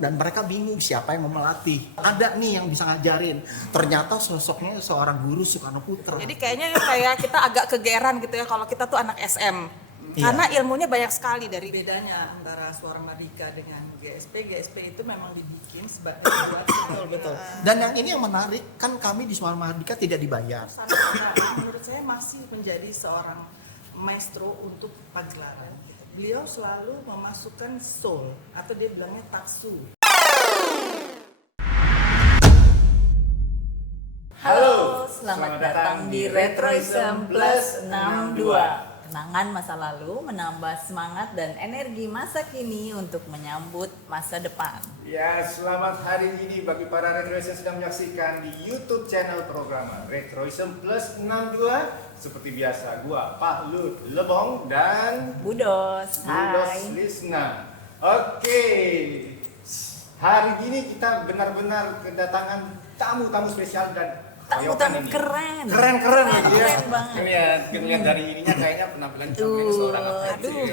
dan mereka bingung siapa yang mau melatih. Ada nih yang bisa ngajarin. Ternyata sosoknya seorang guru Soekarno Putra. Jadi kayaknya kita agak kegeeran gitu ya kalau kita tuh anak SM. Iya. Karena ilmunya banyak sekali dari bedanya antara Suara Mardika dengan GSP. GSP itu memang dibikin sebagai Betul. Dan yang ini yang menarik, kan kami di Suara Mardika tidak dibayar. Sarjana, menurut saya masih menjadi seorang maestro untuk pagelaran. Beliau selalu memasukkan soul atau dia bilangnya taksu. Halo, selamat datang di Retroism Plus 62. Kenangan masa lalu menambah semangat dan energi masa kini untuk menyambut masa depan. Ya, selamat hari ini bagi para Retroism yang sedang menyaksikan di YouTube channel program Retroism Plus 62. Seperti biasa, gua Pak Lut Lebong dan Budos, Budos hai. Lisna. Oke, hari ini kita benar-benar kedatangan tamu-tamu spesial dan Tamu-tamu keren. Keren ya. Keren banget. Kelihat dari ininya kayaknya penampilan campurnya seorang Aduh,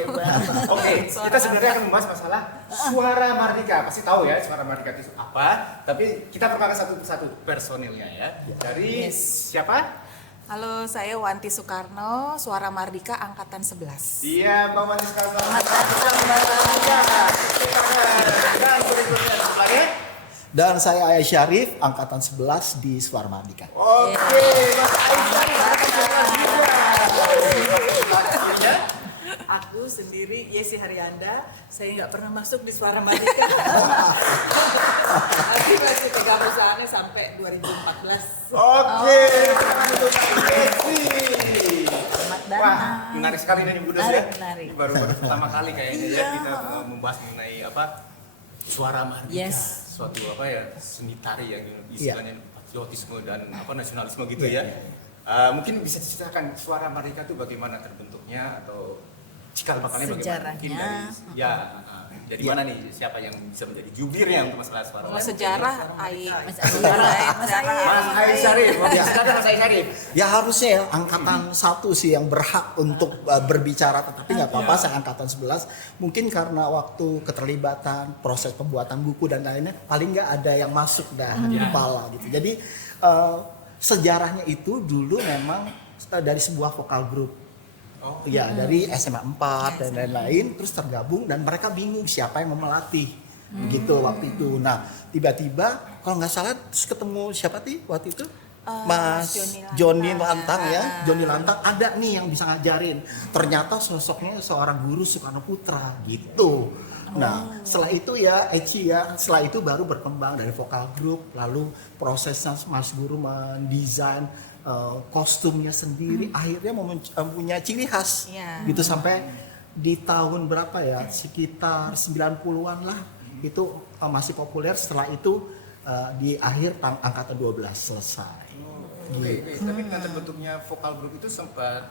Oke, kita sebenarnya akan membahas masalah Suara Mardika. Pasti tahu ya Suara Mardika itu apa. Tapi kita perkenalkan satu persatu personilnya ya. Dari siapa? Halo, saya Wanti Soekarno, Suara Mardika angkatan 11. Iya, Mbak Wanti Soekarno. Selamat datang, Mbak. Dan berikutnya lagi. Dan saya Ayah Syarif, angkatan 11 di Suara Mardika. Oke, Mas Aisyah angkatan 11 juga. Aku sendiri Yesi Haryanda, saya nggak pernah masuk di Suara Mardika. Tapi masih pegang usahanya sampai 2014. Oke, untuk Yesi. Selamat datang. Wah, menarik sekali nih Budos ya. Menarik. Baru pertama kali kayaknya ya Iya. kita membahas mengenai apa Suara Mardika. Yes. Suatu apa ya seni tari yang istilahnya patriotisme dan apa nasionalisme gitu ya. Mungkin bisa diceritakan Suara Mardika itu bagaimana terbentuknya atau cikal bakalnya bagaimana? Mungkin Sejarahnya. dari jadi mana nih siapa yang bisa menjadi jubirnya untuk masalah Suara Kalau Mardika? sejarah, Mas Ayah. Syarif, silakan Mas Ai Syarif. Ya harusnya ya angkatan 1 sih yang berhak untuk berbicara, tetapi nggak apa-apa saya angkatan 11. Mungkin karena waktu keterlibatan, proses pembuatan buku dan lainnya paling nggak ada yang masuk di kepala gitu. Jadi sejarahnya itu dulu memang dari sebuah vokal group. Ya, dari SMA 4 dan lain-lain terus tergabung dan mereka bingung siapa yang mau melatih. Begitu waktu itu. Nah, tiba-tiba kalau nggak salah terus ketemu siapa sih waktu itu? Mas Joni Lantang ya. Joni Lantang ada nih yang bisa ngajarin. Ternyata sosoknya seorang guru Soekarno Putra gitu. Nah, setelah itu ya Eci ya, setelah itu baru berkembang dari vokal group, lalu prosesnya Mas Guru mendesain kostumnya sendiri, akhirnya mempunyai ciri khas. Iya. Gitu sampai di tahun berapa ya, sekitar 90-an lah itu masih populer. Setelah itu di akhir angkatan 12 selesai. Oke. Tapi dengan terbentuknya vokal group itu sempat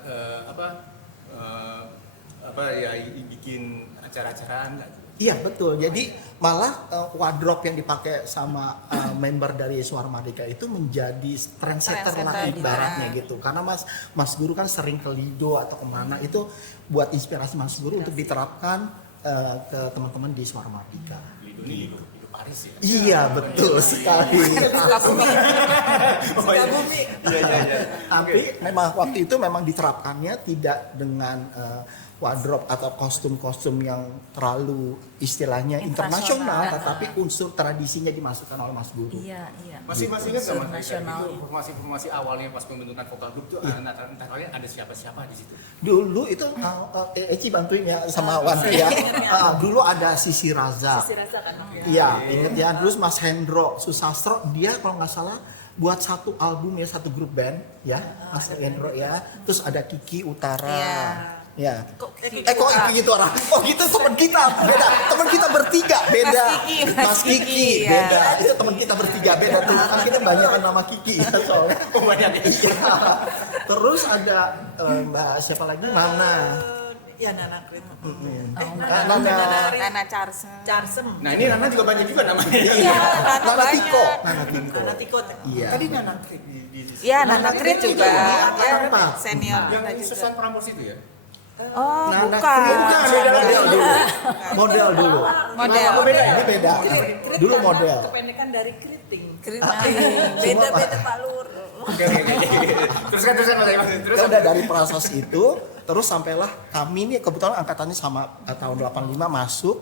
bikin acara-acaraan nggak? Iya betul, jadi malah wardrobe yang dipakai sama member dari Suara Mardika itu menjadi trendsetter lah ibaratnya gitu. Karena Mas Guru kan sering ke Lido atau kemana, itu buat inspirasi Mas Guru untuk diterapkan ke teman-teman di Suara Mardika. Lido ini Lido Paris ya? Iya betul sekali. Sukabumi. Sukabumi. Iya. Tapi memang waktu itu memang diterapkannya tidak dengan wardrobe atau kostum-kostum yang terlalu istilahnya internasional, tetapi unsur tradisinya dimasukkan oleh Mas Guru. Iya. Masih ingat nggak Mas Nasional. itu formasi awalnya pas pembentukan vokal group tuh antara kalian ada siapa-siapa di situ? Dulu itu Eci bantuin ya sama Wanti ya. Dulu ada Sisi Raza. Sisi rasa kan. Iya, inget ya. Terus Mas Hendro Susastro, dia kalau nggak salah buat satu album ya, satu grup band ya, Mas Hendro ya. Terus ada Kiki Utara. Iya. Ya. Kok Kiki Utara? Oh gitu teman kita beda. Teman kita bertiga beda. Mas Kiki iya. beda. Itu teman kita bertiga beda. Tuh kan kita banyak nama Kiki ya soalnya. Banyak ya. Iya. Terus ada Mbak siapa lagi? Nana. Ya Nana Krim. Nana Charsem. Nah ini Nana juga banyak juga namanya. Iya, Nana Nana Tiko. banyak. Nana Tiko. Nana Tiko. Iya. Tadi Nana di Iya, Nana Krim juga. juga. Ya, Apa? senior yang kita juga. Susan Prambors itu ya? Oh, Nah, bukan. model dulu. Model. Ini beda. Dulu model. Kependekan dari keriting. Beda-beda Pak Lur. Oke. Teruskan Mas Ayu. Terus Ya udah dari proses itu terus sampailah kami nih kebetulan angkatannya sama tahun 85 masuk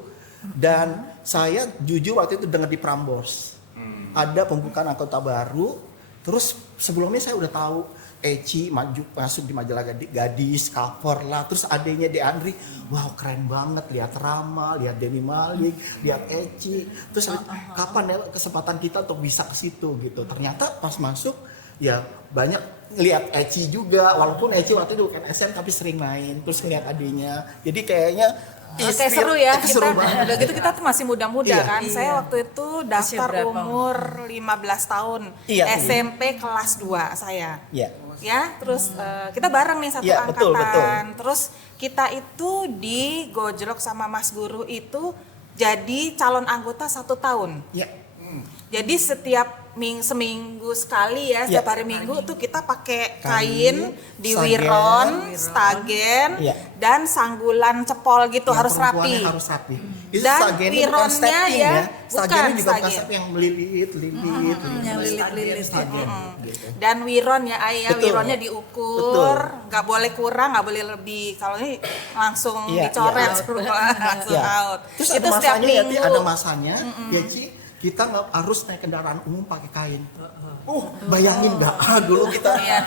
dan saya jujur waktu itu dengar di Prambors. Ada pembukaan anggota baru terus sebelumnya saya udah tahu Eci masuk di majalah Gadis, cover lah. Terus adanya Deandri, wow keren banget. Lihat Rama, lihat Denny Malik, lihat Eci. Terus kapan ya kesempatan kita untuk bisa ke situ gitu. Ternyata pas masuk ya banyak lihat Eci juga. Walaupun Eci waktu itu bukan SM tapi sering main. Terus lihat adanya. Jadi kayaknya Kayak seru ya, seru kita banget. udah gitu kita tuh masih muda-muda Iya. kan. Saya waktu itu daftar berapa? umur 15 tahun. Iya. SMP kelas 2 saya. Iya. Ya, terus kita bareng nih satu Iya, betul, angkatan. Terus kita itu di Gojlok sama Mas Guru itu jadi calon anggota 1 tahun. Iya. Jadi setiap seminggu sekali ya, setiap Iya. hari Minggu tuh kita pakai kain di stagen, wiron, stagen, Iya. dan sanggulan cepol gitu Yang harus rapi. perempuannya harus rapi. Itu Dan stagennya bukan wironnya stepping ya, Stagennya bukan juga bukan stagen. stepping yang melilit. Yang lilit-lilit. Stagen. Gitu. Dan wiron ya ayah, Betul. wironnya diukur, nggak boleh kurang, nggak boleh lebih. Kalau ini langsung Iya, dicoret, iya. langsung Ya. out. Terus Itu ada setiap masanya ya, Ti, minggu. ada masanya. Ya Ci, kita nggak harus naik kendaraan umum pakai kain. Bayangin nggak? Dulu kita, iya,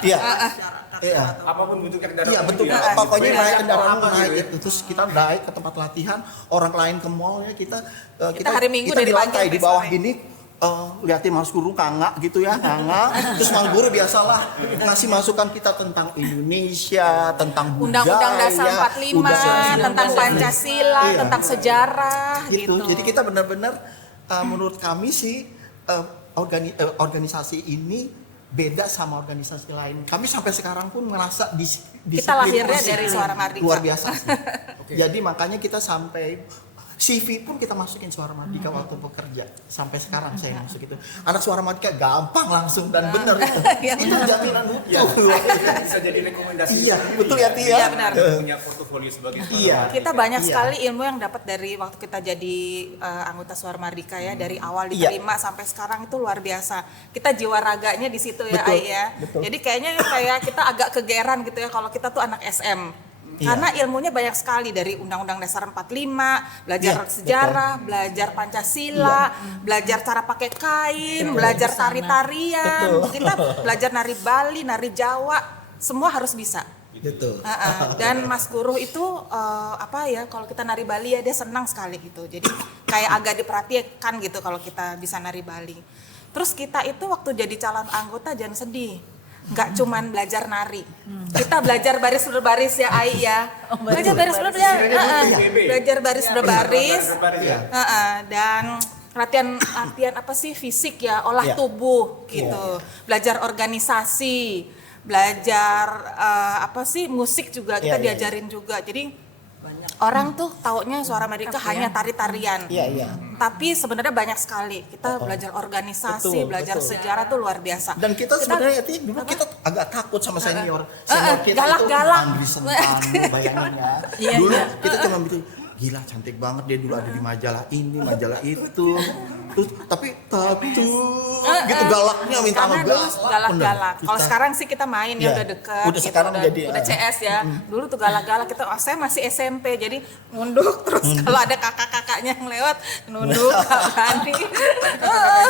iya. apapun bentuk kendaraan. Iya betul, ya. pokoknya naik kendaraan Apa naik gitu ya. itu terus kita naik ke tempat latihan, orang lain ke mall ya kita hari Minggu kita dari di lantai pagi di sampai bawah sore. gini liatin Mas Guru nganga gitu ya nganga terus Mas Guru biasalah ngasih masukan kita tentang Indonesia, tentang budaya, Undang-Undang Dasar 45, Undang-Undang tentang Dasar. Pancasila, Iya. tentang sejarah gitu. gitu. Jadi kita benar-benar menurut kami sih organisasi ini beda sama organisasi lain. Kami sampai sekarang pun merasa Kita lahirnya dari Suara Mardika. luar biasa. Jadi makanya kita sampai CV pun kita masukin Suara Mardika waktu bekerja. Sampai sekarang saya masuk itu. Anak Suara Mardika gampang langsung dan benar itu. Itu jaminan Ya, mutu. bisa jadi rekomendasi. Iya, betul ya Tia. Iya, benar. Punya portofolio sebagai Iya. Kita banyak Iya. sekali ilmu yang dapat dari waktu kita jadi anggota Suara Mardika ya, dari awal Iya. diterima sampai sekarang itu luar biasa. Kita jiwa raganya di situ ya, Betul, Ai ya. betul. Jadi kayaknya kayak kita agak kegeran gitu ya kalau kita tuh anak SM. Iya. Karena ilmunya banyak sekali dari Undang-Undang Dasar 45, belajar Iya, sejarah, belajar Pancasila, belajar cara pakai kain, Betul. belajar Bersama. tari-tarian. Betul. Kita belajar nari Bali, nari Jawa, semua harus bisa. Gitu. Dan Mas Guru itu apa ya, kalau kita nari Bali ya dia senang sekali gitu. Jadi kayak agak diperhatikan gitu kalau kita bisa nari Bali. Terus kita itu waktu jadi calon anggota jangan sedih. Nggak cuman belajar nari. Kita belajar baris berbaris ya Ai ya. Belajar baris berbaris. Belajar baris berbaris. Iya. Dan latihan apa sih fisik ya, olah Iya. tubuh gitu. Belajar organisasi, belajar apa sih musik juga kita Iya, iya, diajarin juga. Jadi orang tuh taunya Suara Mardika hanya tari-tarian. Iya, iya. Tapi sebenarnya banyak sekali. Kita belajar organisasi, Betul, belajar betul. sejarah tuh luar biasa. Dan kita sebenarnya Ti, dulu kita agak takut sama senior kita galak-galak. itu Andri Sentanu bayangin ya. Iya, Dulu iya. kita cuma gitu, gila cantik banget dia dulu ada di majalah ini, majalah itu. Terus tapi gitu galaknya minta Karena dulu galak-galak. Bener. Kalau Kita- sekarang sih kita main ya Iya. udah deket. Udah sekarang jadi, udah CS ya. Dulu tuh galak-galak kita. Saya masih SMP jadi nunduk terus kalau ada kakak-kakaknya yang lewat nunduk gak berani.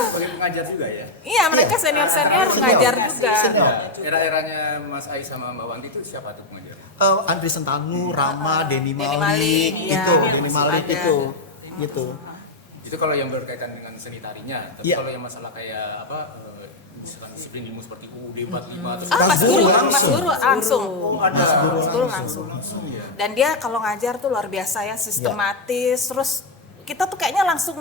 Sebagai pengajar juga ya. Iya mereka senior-senior ngajar juga. Senior. Era-eranya Mas Ai sama Mbak Wanti itu siapa tuh pengajar? Andri Sentanu, Rama, Denny Denny Malik, Malik, iya, itu dia Denny masih Malik ada. itu gitu. Itu kalau yang berkaitan dengan seni tarinya. Tapi Iya. kalau yang masalah kayak apa misalkan disiplin ilmu seperti UUD 45 terus Mas Guru, langsung. Mas Guru langsung. ada Mas Guru langsung. ya. Dan dia kalau ngajar tuh luar biasa ya, sistematis. Terus kita tuh kayaknya langsung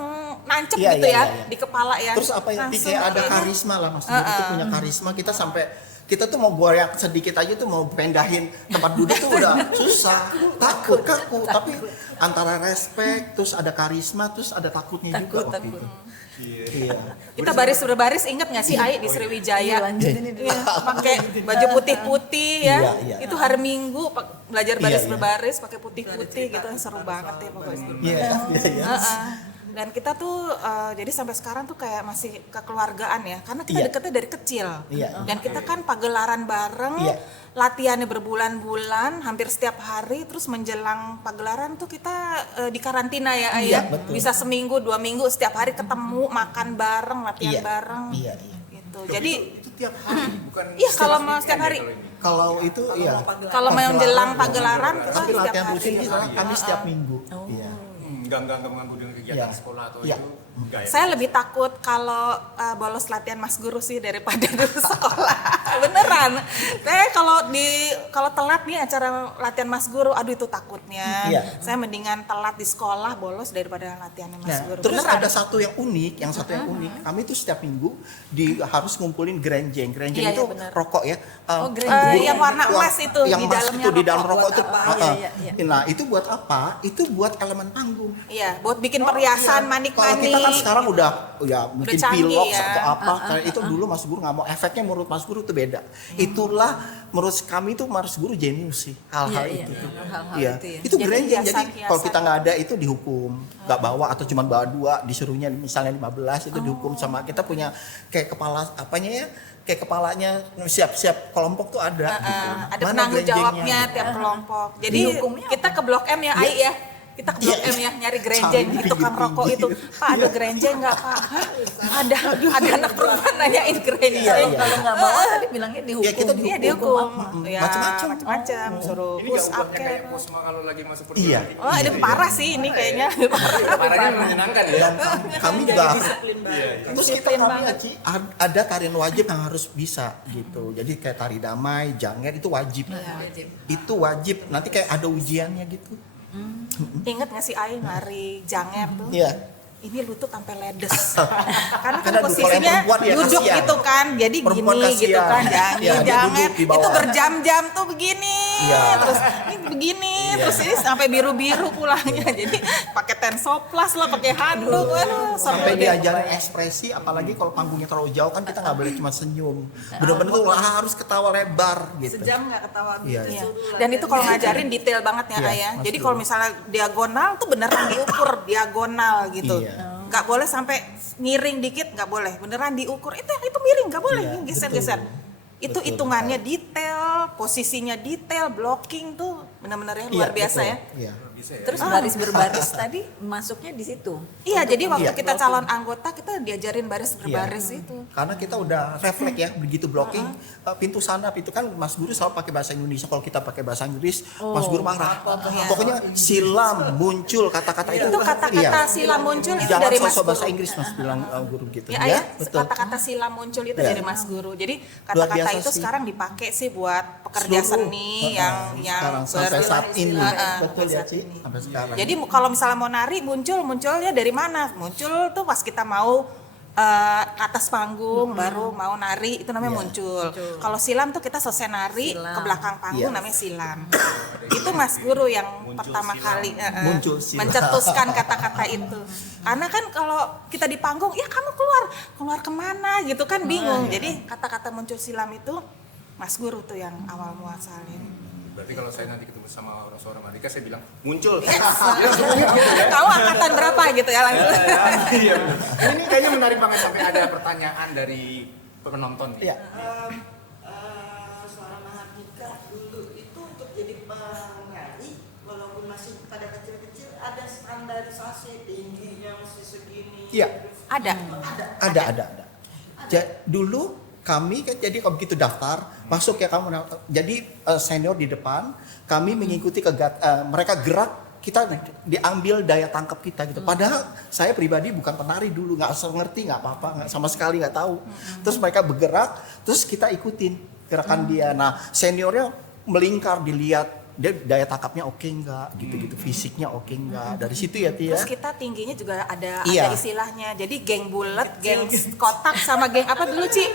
nancep Iya, gitu iya, ya iya, iya. di kepala ya. Terus apa yang Langsung kayak ada kayaknya. karisma lah Mas Guru itu punya karisma kita sampai Kita tuh mau goyang sedikit aja tuh mau pindahin tempat duduk tuh udah susah, takut, kaku. Tapi antara respect, terus ada karisma, terus ada takutnya juga waktu itu. Iya. Kita baris berbaris, inget nggak sih Ai di Sriwijaya? Lanjutin itu. Iya, pakai baju putih-putih ya. Iya, iya. Itu hari Minggu belajar baris Iya, iya. berbaris pakai putih-putih gitu, seru banget ya pokoknya. Iya, iya. Heeh. Dan kita tuh jadi sampai sekarang tuh kayak masih kekeluargaan ya, karena kita Iya. deketnya dari kecil. Iya. Dan kita kan pagelaran bareng, Iya. latihannya berbulan-bulan, hampir setiap hari. Terus menjelang pagelaran tuh kita di karantina ya, Iya, Ayah. betul. Bisa seminggu, 2 minggu setiap hari ketemu, makan bareng, latihan Iya. bareng. Iya, iya. Gitu. Loh, Jadi itu tiap hari bukan Iya, kalau mau weekend setiap ya hari. kalau ini? Kalau itu iya. kalau mau menjelang pagelaran kita Tapi setiap latihan hari. rutin kita kami setiap minggu. Iya. Enggak mengganggu dengan kegiatan Iya. sekolah atau Iya. itu enggak ya? Saya lebih takut kalau bolos latihan Mas Guru sih daripada dulu sekolah. Beneran. Saya kalau telat nih acara latihan Mas Guru, aduh itu takutnya. Iya. Saya mendingan telat di sekolah bolos daripada latihannya Mas Nah, Guru. terus Beneran. ada satu yang unik, kami tuh setiap minggu harus ngumpulin grenjeng. Grenjeng Iya, itu iya, benar. rokok ya. Oh, grenjeng. Yang warna emas itu, yang di emas dalamnya itu di dalam rokok. rokok itu. Buat apa? Iya, iya, Nah, itu buat apa? Itu buat elemen panggung. Iya, buat bikin perhiasan, Kalau manik-manik. kita kan sekarang udah ya mungkin canggih pilok ya. atau apa. Karena itu dulu Mas Guru nggak mau, efeknya menurut Mas Guru itu beda. Itulah menurut kami itu Mas Guru jenius sih hal-hal Iya, itu. iya, hal-hal Iya. itu ya. Itu Jadi grenjeng. Jadi hiasan-hiasan. kalau kita nggak ada itu dihukum, nggak bawa atau cuma bawa 2, disuruhnya misalnya 15 itu dihukum sama kita punya kayak kepala apanya ya? Kayak kepalanya siap-siap kelompok tuh ada. gitu. Ada Mana penanggung grenjengnya? jawabnya tiap kelompok. Jadi Dihukumnya kita ke Blok M ya, Ai ya. Kita ke Blok Iya. M ya nyari grenjeng Cari di tukang tinggi-tinggi. rokok itu. Pak ada grenjeng nggak Pak? Hah? Ada anak perempuan nanyain grenjeng. Iya, iya. Kalau nggak bawa tadi bilangnya dihukum. Ya, kita Iya dihukum. Ya, Macam-macam. macam-macam. Suruh Ini push nggak up ubahnya kayak. kayak posma kalau lagi masuk Iya. perguruan Oh, ini parah sih ini kayaknya. Parahnya menyenangkan ya. Dan kami juga Disiplin banget. terus kita kami Aci, ada tarian wajib yang harus bisa gitu. Jadi kayak tari damai, janger itu wajib. Wajib. Itu wajib. Nanti kayak ada ujiannya gitu. Ingat nggak sih Ai nari janger tuh? Iya. Ini lutut sampai ledes. Karena kan Karena kalau yang posisinya perempuan ya duduk kasihan. gitu kan. Jadi Perempuan gini gitu kasihan. kan. Ya, dia Janger duduk di bawah. itu berjam-jam tuh begini. Iya. Terus ini begini, terus ini sampai biru-biru pulangnya. Jadi pakai tensoplas lah, pakai handuk. Waduh, seru Sampai deh. diajarin ekspresi, apalagi kalau panggungnya terlalu jauh kan kita nggak boleh cuma senyum. Bener-bener tuh harus ketawa lebar gitu. Sejam nggak ketawa Iya, gitu. Iya. Suruh Dan latihan. itu kalau ngajarin detail banget ya Iya, Ayah. Mas Jadi Guru. kalau misalnya diagonal tuh beneran diukur diagonal gitu. Iya. Nggak boleh sampai miring dikit, nggak boleh. Beneran diukur. Itu miring, nggak boleh. Iya, Geser-geser. Itu Betul, hitungannya detail, posisinya detail, blocking tuh bener-bener ya luar Iya, biasa betul. ya. Iya. Bisa ya. Terus baris berbaris tadi masuknya di situ. Iya, jadi waktu Iya. kita calon anggota kita diajarin baris berbaris itu. Karena kita udah refleks ya, begitu blocking pintu sana, pintu kan Mas Guru selalu pakai bahasa Indonesia. Kalau kita pakai bahasa Inggris, Mas Guru marah. Iya. Pokoknya silam muncul kata-kata itu. Itu kata-kata Iya. silam muncul itu Jangan dari Mas sosok Guru. bahasa Inggris Mas bilang guru gitu. Ya, Ayah, betul. kata-kata silam muncul itu Ya. dari Mas Guru. Jadi Luar kata-kata biasa itu sih. sekarang dipakai sih buat pekerja Seluruh, seni yang sekarang sampai saat ini. Betul ya, saat Ci? ini. Sampai sekarang. Jadi kalau misalnya mau nari munculnya dari mana? Muncul tuh pas kita mau atas panggung baru mau nari itu namanya Iya. muncul. Kalau silam tuh kita selesai nari Silam. ke belakang panggung Iya. namanya silam. Itu Mas Guru yang Muncul pertama silam. kali Muncul silam. mencetuskan kata-kata itu. Karena kan kalau kita di panggung, ya kamu keluar kemana gitu kan bingung. Jadi kata-kata muncul silam itu Mas Guru tuh yang awal muasalin. Berarti kalau saya nanti ketemu sama orang suara Mardika, saya bilang muncul. Kamu angkatan berapa gitu ya langsung? Iya. benar. Ini kayaknya menarik banget sampai ada pertanyaan dari penonton. Iya. Suara Mahardika dulu itu untuk jadi penyanyi walaupun masih pada kecil-kecil ada standarisasi tingginya mesti segini. Iya. Ada. Ada. Dulu kami kan jadi kalau begitu daftar masuk ya kamu jadi senior di depan kami mengikuti mereka gerak kita diambil daya tangkap kita gitu. Padahal saya pribadi bukan penari dulu nggak ngerti nggak apa-apa nggak sama sekali nggak tahu. Terus mereka bergerak terus kita ikutin gerakan dia. Nah seniornya melingkar dilihat dia daya tangkapnya oke nggak, gitu-gitu, fisiknya oke nggak, dari situ ya Tia. Terus kita tingginya juga ada Iya. istilahnya. Jadi geng bulat, geng kotak sama geng apa dulu Ci?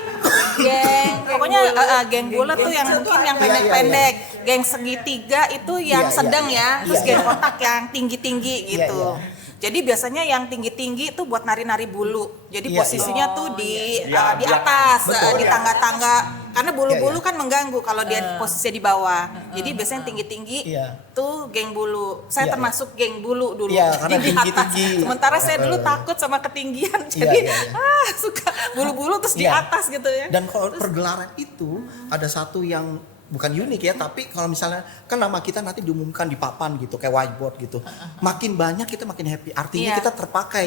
Geng pokoknya geng bulat tuh yang mungkin yang Iya, pendek-pendek. Geng segitiga itu yang Iya, sedang iya. ya. Terus Iya, geng iya. kotak yang tinggi-tinggi gitu. Iya, iya. Jadi biasanya yang tinggi-tinggi itu buat nari-nari bulu. Jadi Iya, posisinya iya. tuh di iya. di atas, Betul. di tangga-tangga. Karena bulu-bulu Iya, iya. kan mengganggu kalau dia posisinya di bawah. Jadi biasanya yang tinggi-tinggi Iya. tuh geng bulu. Saya Iya, termasuk geng bulu dulu. Iya, karena Jadi di atas. tinggi-tinggi. Sementara saya dulu takut sama ketinggian. Jadi iya, iya. suka bulu-bulu terus di Iya. atas gitu ya. Dan kalau pergelaran itu ada satu yang bukan unik ya, tapi kalau misalnya kan nama kita nanti diumumkan di papan gitu kayak whiteboard gitu, makin banyak kita makin happy, artinya Iya. kita terpakai.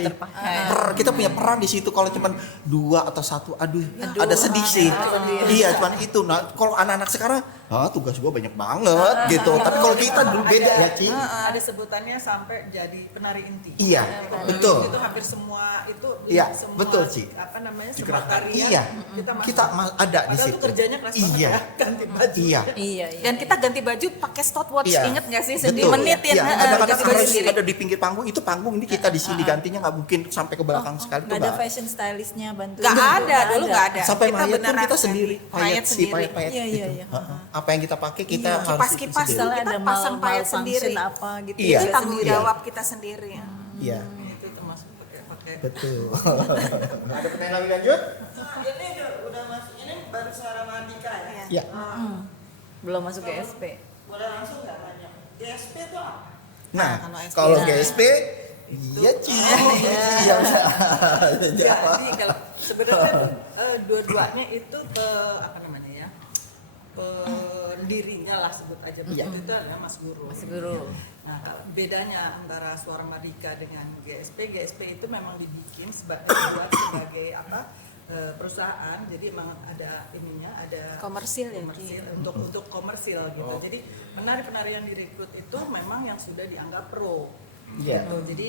Kita punya peran di situ. Kalau cuman 2 atau 1, aduh ada sedih sih. Iya, cuman itu. Nah kalau anak-anak sekarang tugas gua banyak banget gitu, tapi kalau kita dulu beda ya Ci. Ada sebutannya sampai jadi penari inti. Iya, betul. Itu hampir semua itu Iya, semua, betul, Ci. apa namanya? Semua tarian Iya, masuk. kita ada di Padahal situ. tuh kerjanya keras banget Iya. ya, ganti baju. Iya. Iya, iya. Dan kita ganti baju pakai stopwatch, Iya. inget nggak sih? Betul. Di menit ya. Iya, kadang-kadang ganti baju harus sendiri. ada di pinggir panggung, itu panggung ini kita di sini gantinya nggak mungkin sampai ke belakang sekali tuh Nggak ada nggak. fashion stylistnya bantu. Nggak ada, dulu nggak ada. Sampai Kita mayat pun beneran kita ganti. sendiri, Mayat sendiri. payet Iya, iya, gitu. iya. Apa yang kita pakai kita harus Kipas-kipas itu sendiri. Misalnya Kita ada pasang payet malfunction sendiri. apa gitu. Iya. Itu juga tanggung sendiri. jawab kita sendiri. Iya, Itu termasuk pakai betul. Ada pertanyaan lagi lanjut? Ini udah masuk, ini baru suara Mandika ya? Iya. Belum masuk GSP. Boleh langsung nggak tanya? GSP itu apa? Nah, kalau SP. kalau Nah. GSP iya Ci. Iya. Jadi kalau sebenarnya dua-duanya itu apa namanya ya, pendirinya lah sebut aja Iya. begitu, itu adalah Mas Guru. Mas Guru. Nah, bedanya antara Suara Mardika dengan GSP itu memang dibikin dibuat sebagai apa, perusahaan, jadi memang ada ininya, ada Komersil ya, komersil, untuk komersil gitu. Jadi penari-penari yang direkrut itu memang yang sudah dianggap pro. Iya. Gitu. Jadi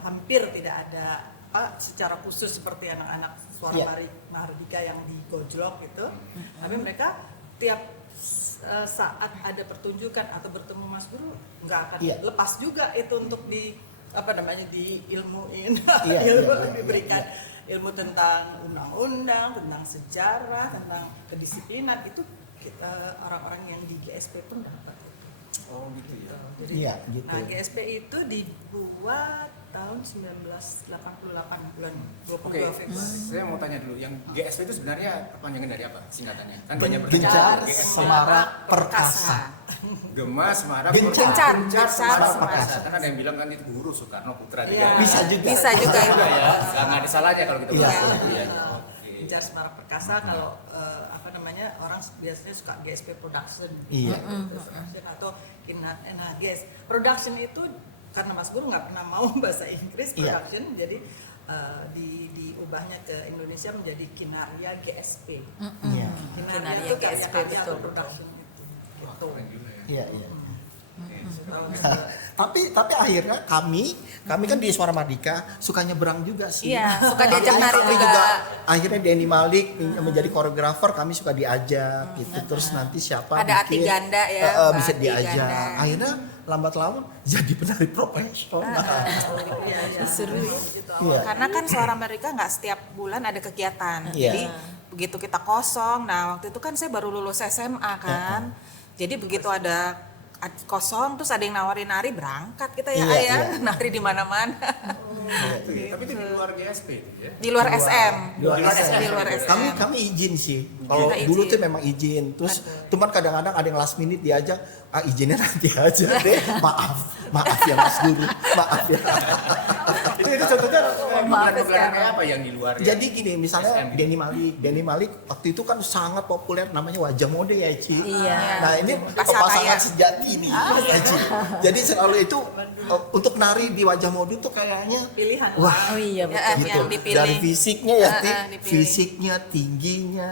hampir tidak ada apa secara khusus seperti anak-anak Suara Iya. Mardika yang digojlok gitu. Tapi mereka tiap saat ada pertunjukan atau bertemu Mas Guru nggak akan Iya. lepas juga itu untuk di apa namanya diilmuin, Iya, ilmu iya, iya, diberikan ilmu tentang undang-undang, tentang sejarah, tentang kedisiplinan itu orang-orang yang di GSP pun dapat. Oh gitu ya. Jadi, Iya, gitu. Nah, GSP itu dibuat tahun 1988 bulan 22 Oke, Februari. saya mau tanya dulu, yang GSP itu sebenarnya perpanjangan dari apa singkatannya? Kan Gencar, banyak bertanya. GSP. Semarak, Perkasa. Gema, Semarak, Gencar. Semarak, Perkasa. Perkasa. Kan ada yang bilang kan itu Guru Soekarno Putra Iya. Tiga. Bisa juga. Bisa juga itu. Ya, nggak ada salahnya kalau kita Iya. bahas itu ya. Oke. Gencar Semarak Perkasa kalau apa namanya orang biasanya suka GSP Production. Iya. Production atau Kinat GS. Production itu karena Mas Guru nggak pernah mau bahasa Inggris Iya. production, jadi diubahnya ke Indonesia menjadi Kinaria GSP. Iya. Kinaria itu kayak GSP, karya betul, atau production itu. Gitu. Keren juga ya. Iya, iya. Kalau Tapi akhirnya kami kan di Suara Mardika suka nyebrang juga sih. Iya, suka diajak Kami- nari kami juga. Akhirnya Denny Malik menjadi koreografer, kami suka diajak gitu. Terus nanti siapa Ada Ati Ganda ya, Mbak bisa Ati diajak. Ganda. Akhirnya lambat laun jadi penari profesional. Seru ya. Iya. Karena kan Suara Mereka nggak setiap bulan ada kegiatan. Iya. Jadi begitu kita kosong, nah waktu itu kan saya baru lulus SMA kan. Jadi begitu ada kosong terus ada yang nawarin nari, berangkat kita ya Iya, ayah iya. nari di mana-mana. Itu ya. Tapi itu di luar GSP itu ya. Di luar SM. Di luar SM. Di luar SM. Kami izin sih. Kalau Kita dulu izin. tuh memang izin. Terus cuman kadang-kadang ada yang last minute diajak, izinnya nanti aja deh. Maaf ya Mas Guru. Maaf ya. Itu contohnya maaf ya, bulan kayak apa yang di luar ya? Jadi gini, misalnya SM. Denny Malik waktu itu kan sangat populer namanya Wajah Mode ya Ci. Iya. Nah ini Pasar pasangan Raya. sejati nih ya, Ci. Jadi selalu itu untuk nari di Wajah Mode itu kayaknya pilihan. wah Oh iya betul. Ya, gitu. yang dipilih. Dari fisiknya ya, Ti. dipilih. Fisiknya, tingginya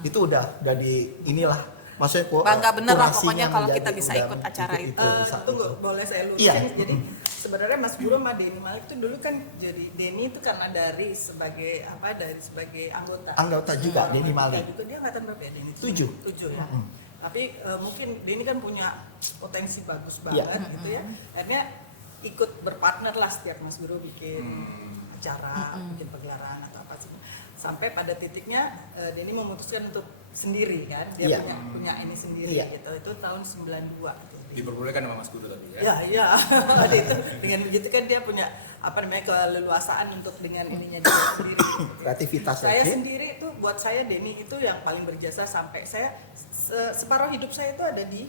itu udah di inilah. Maksudnya Bangga bener lah kurasinya pokoknya kalau menjadi kita bisa udah ikut acara itu. di saat Tunggu, itu. boleh saya lurusin. Iya. Jadi sebenarnya Mas Guru sama Denny Malik itu dulu kan jadi Denny itu karena dari sebagai anggota. Anggota juga Denny Malik. Itu dia angkatan berapa ya Denny? 7. 7 ya. Tapi mungkin Denny kan punya potensi bagus banget gitu ya. Akhirnya ikut berpartner lah setiap Mas Guru bikin acara, bikin pegelaran atau apa sih. Sampai pada titiknya Denny memutuskan untuk sendiri kan. Dia punya ini sendiri gitu. Itu tahun 92 gitu. Diperbolehkan sama Mas Guru tapi ya. Ya, iya. Ada itu. Dengan begitu kan dia punya keleluasaan untuk dengan ininya dia sendiri. Kreativitas Saya aja. sendiri itu buat saya Denny itu yang paling berjasa sampai saya separuh hidup saya itu ada di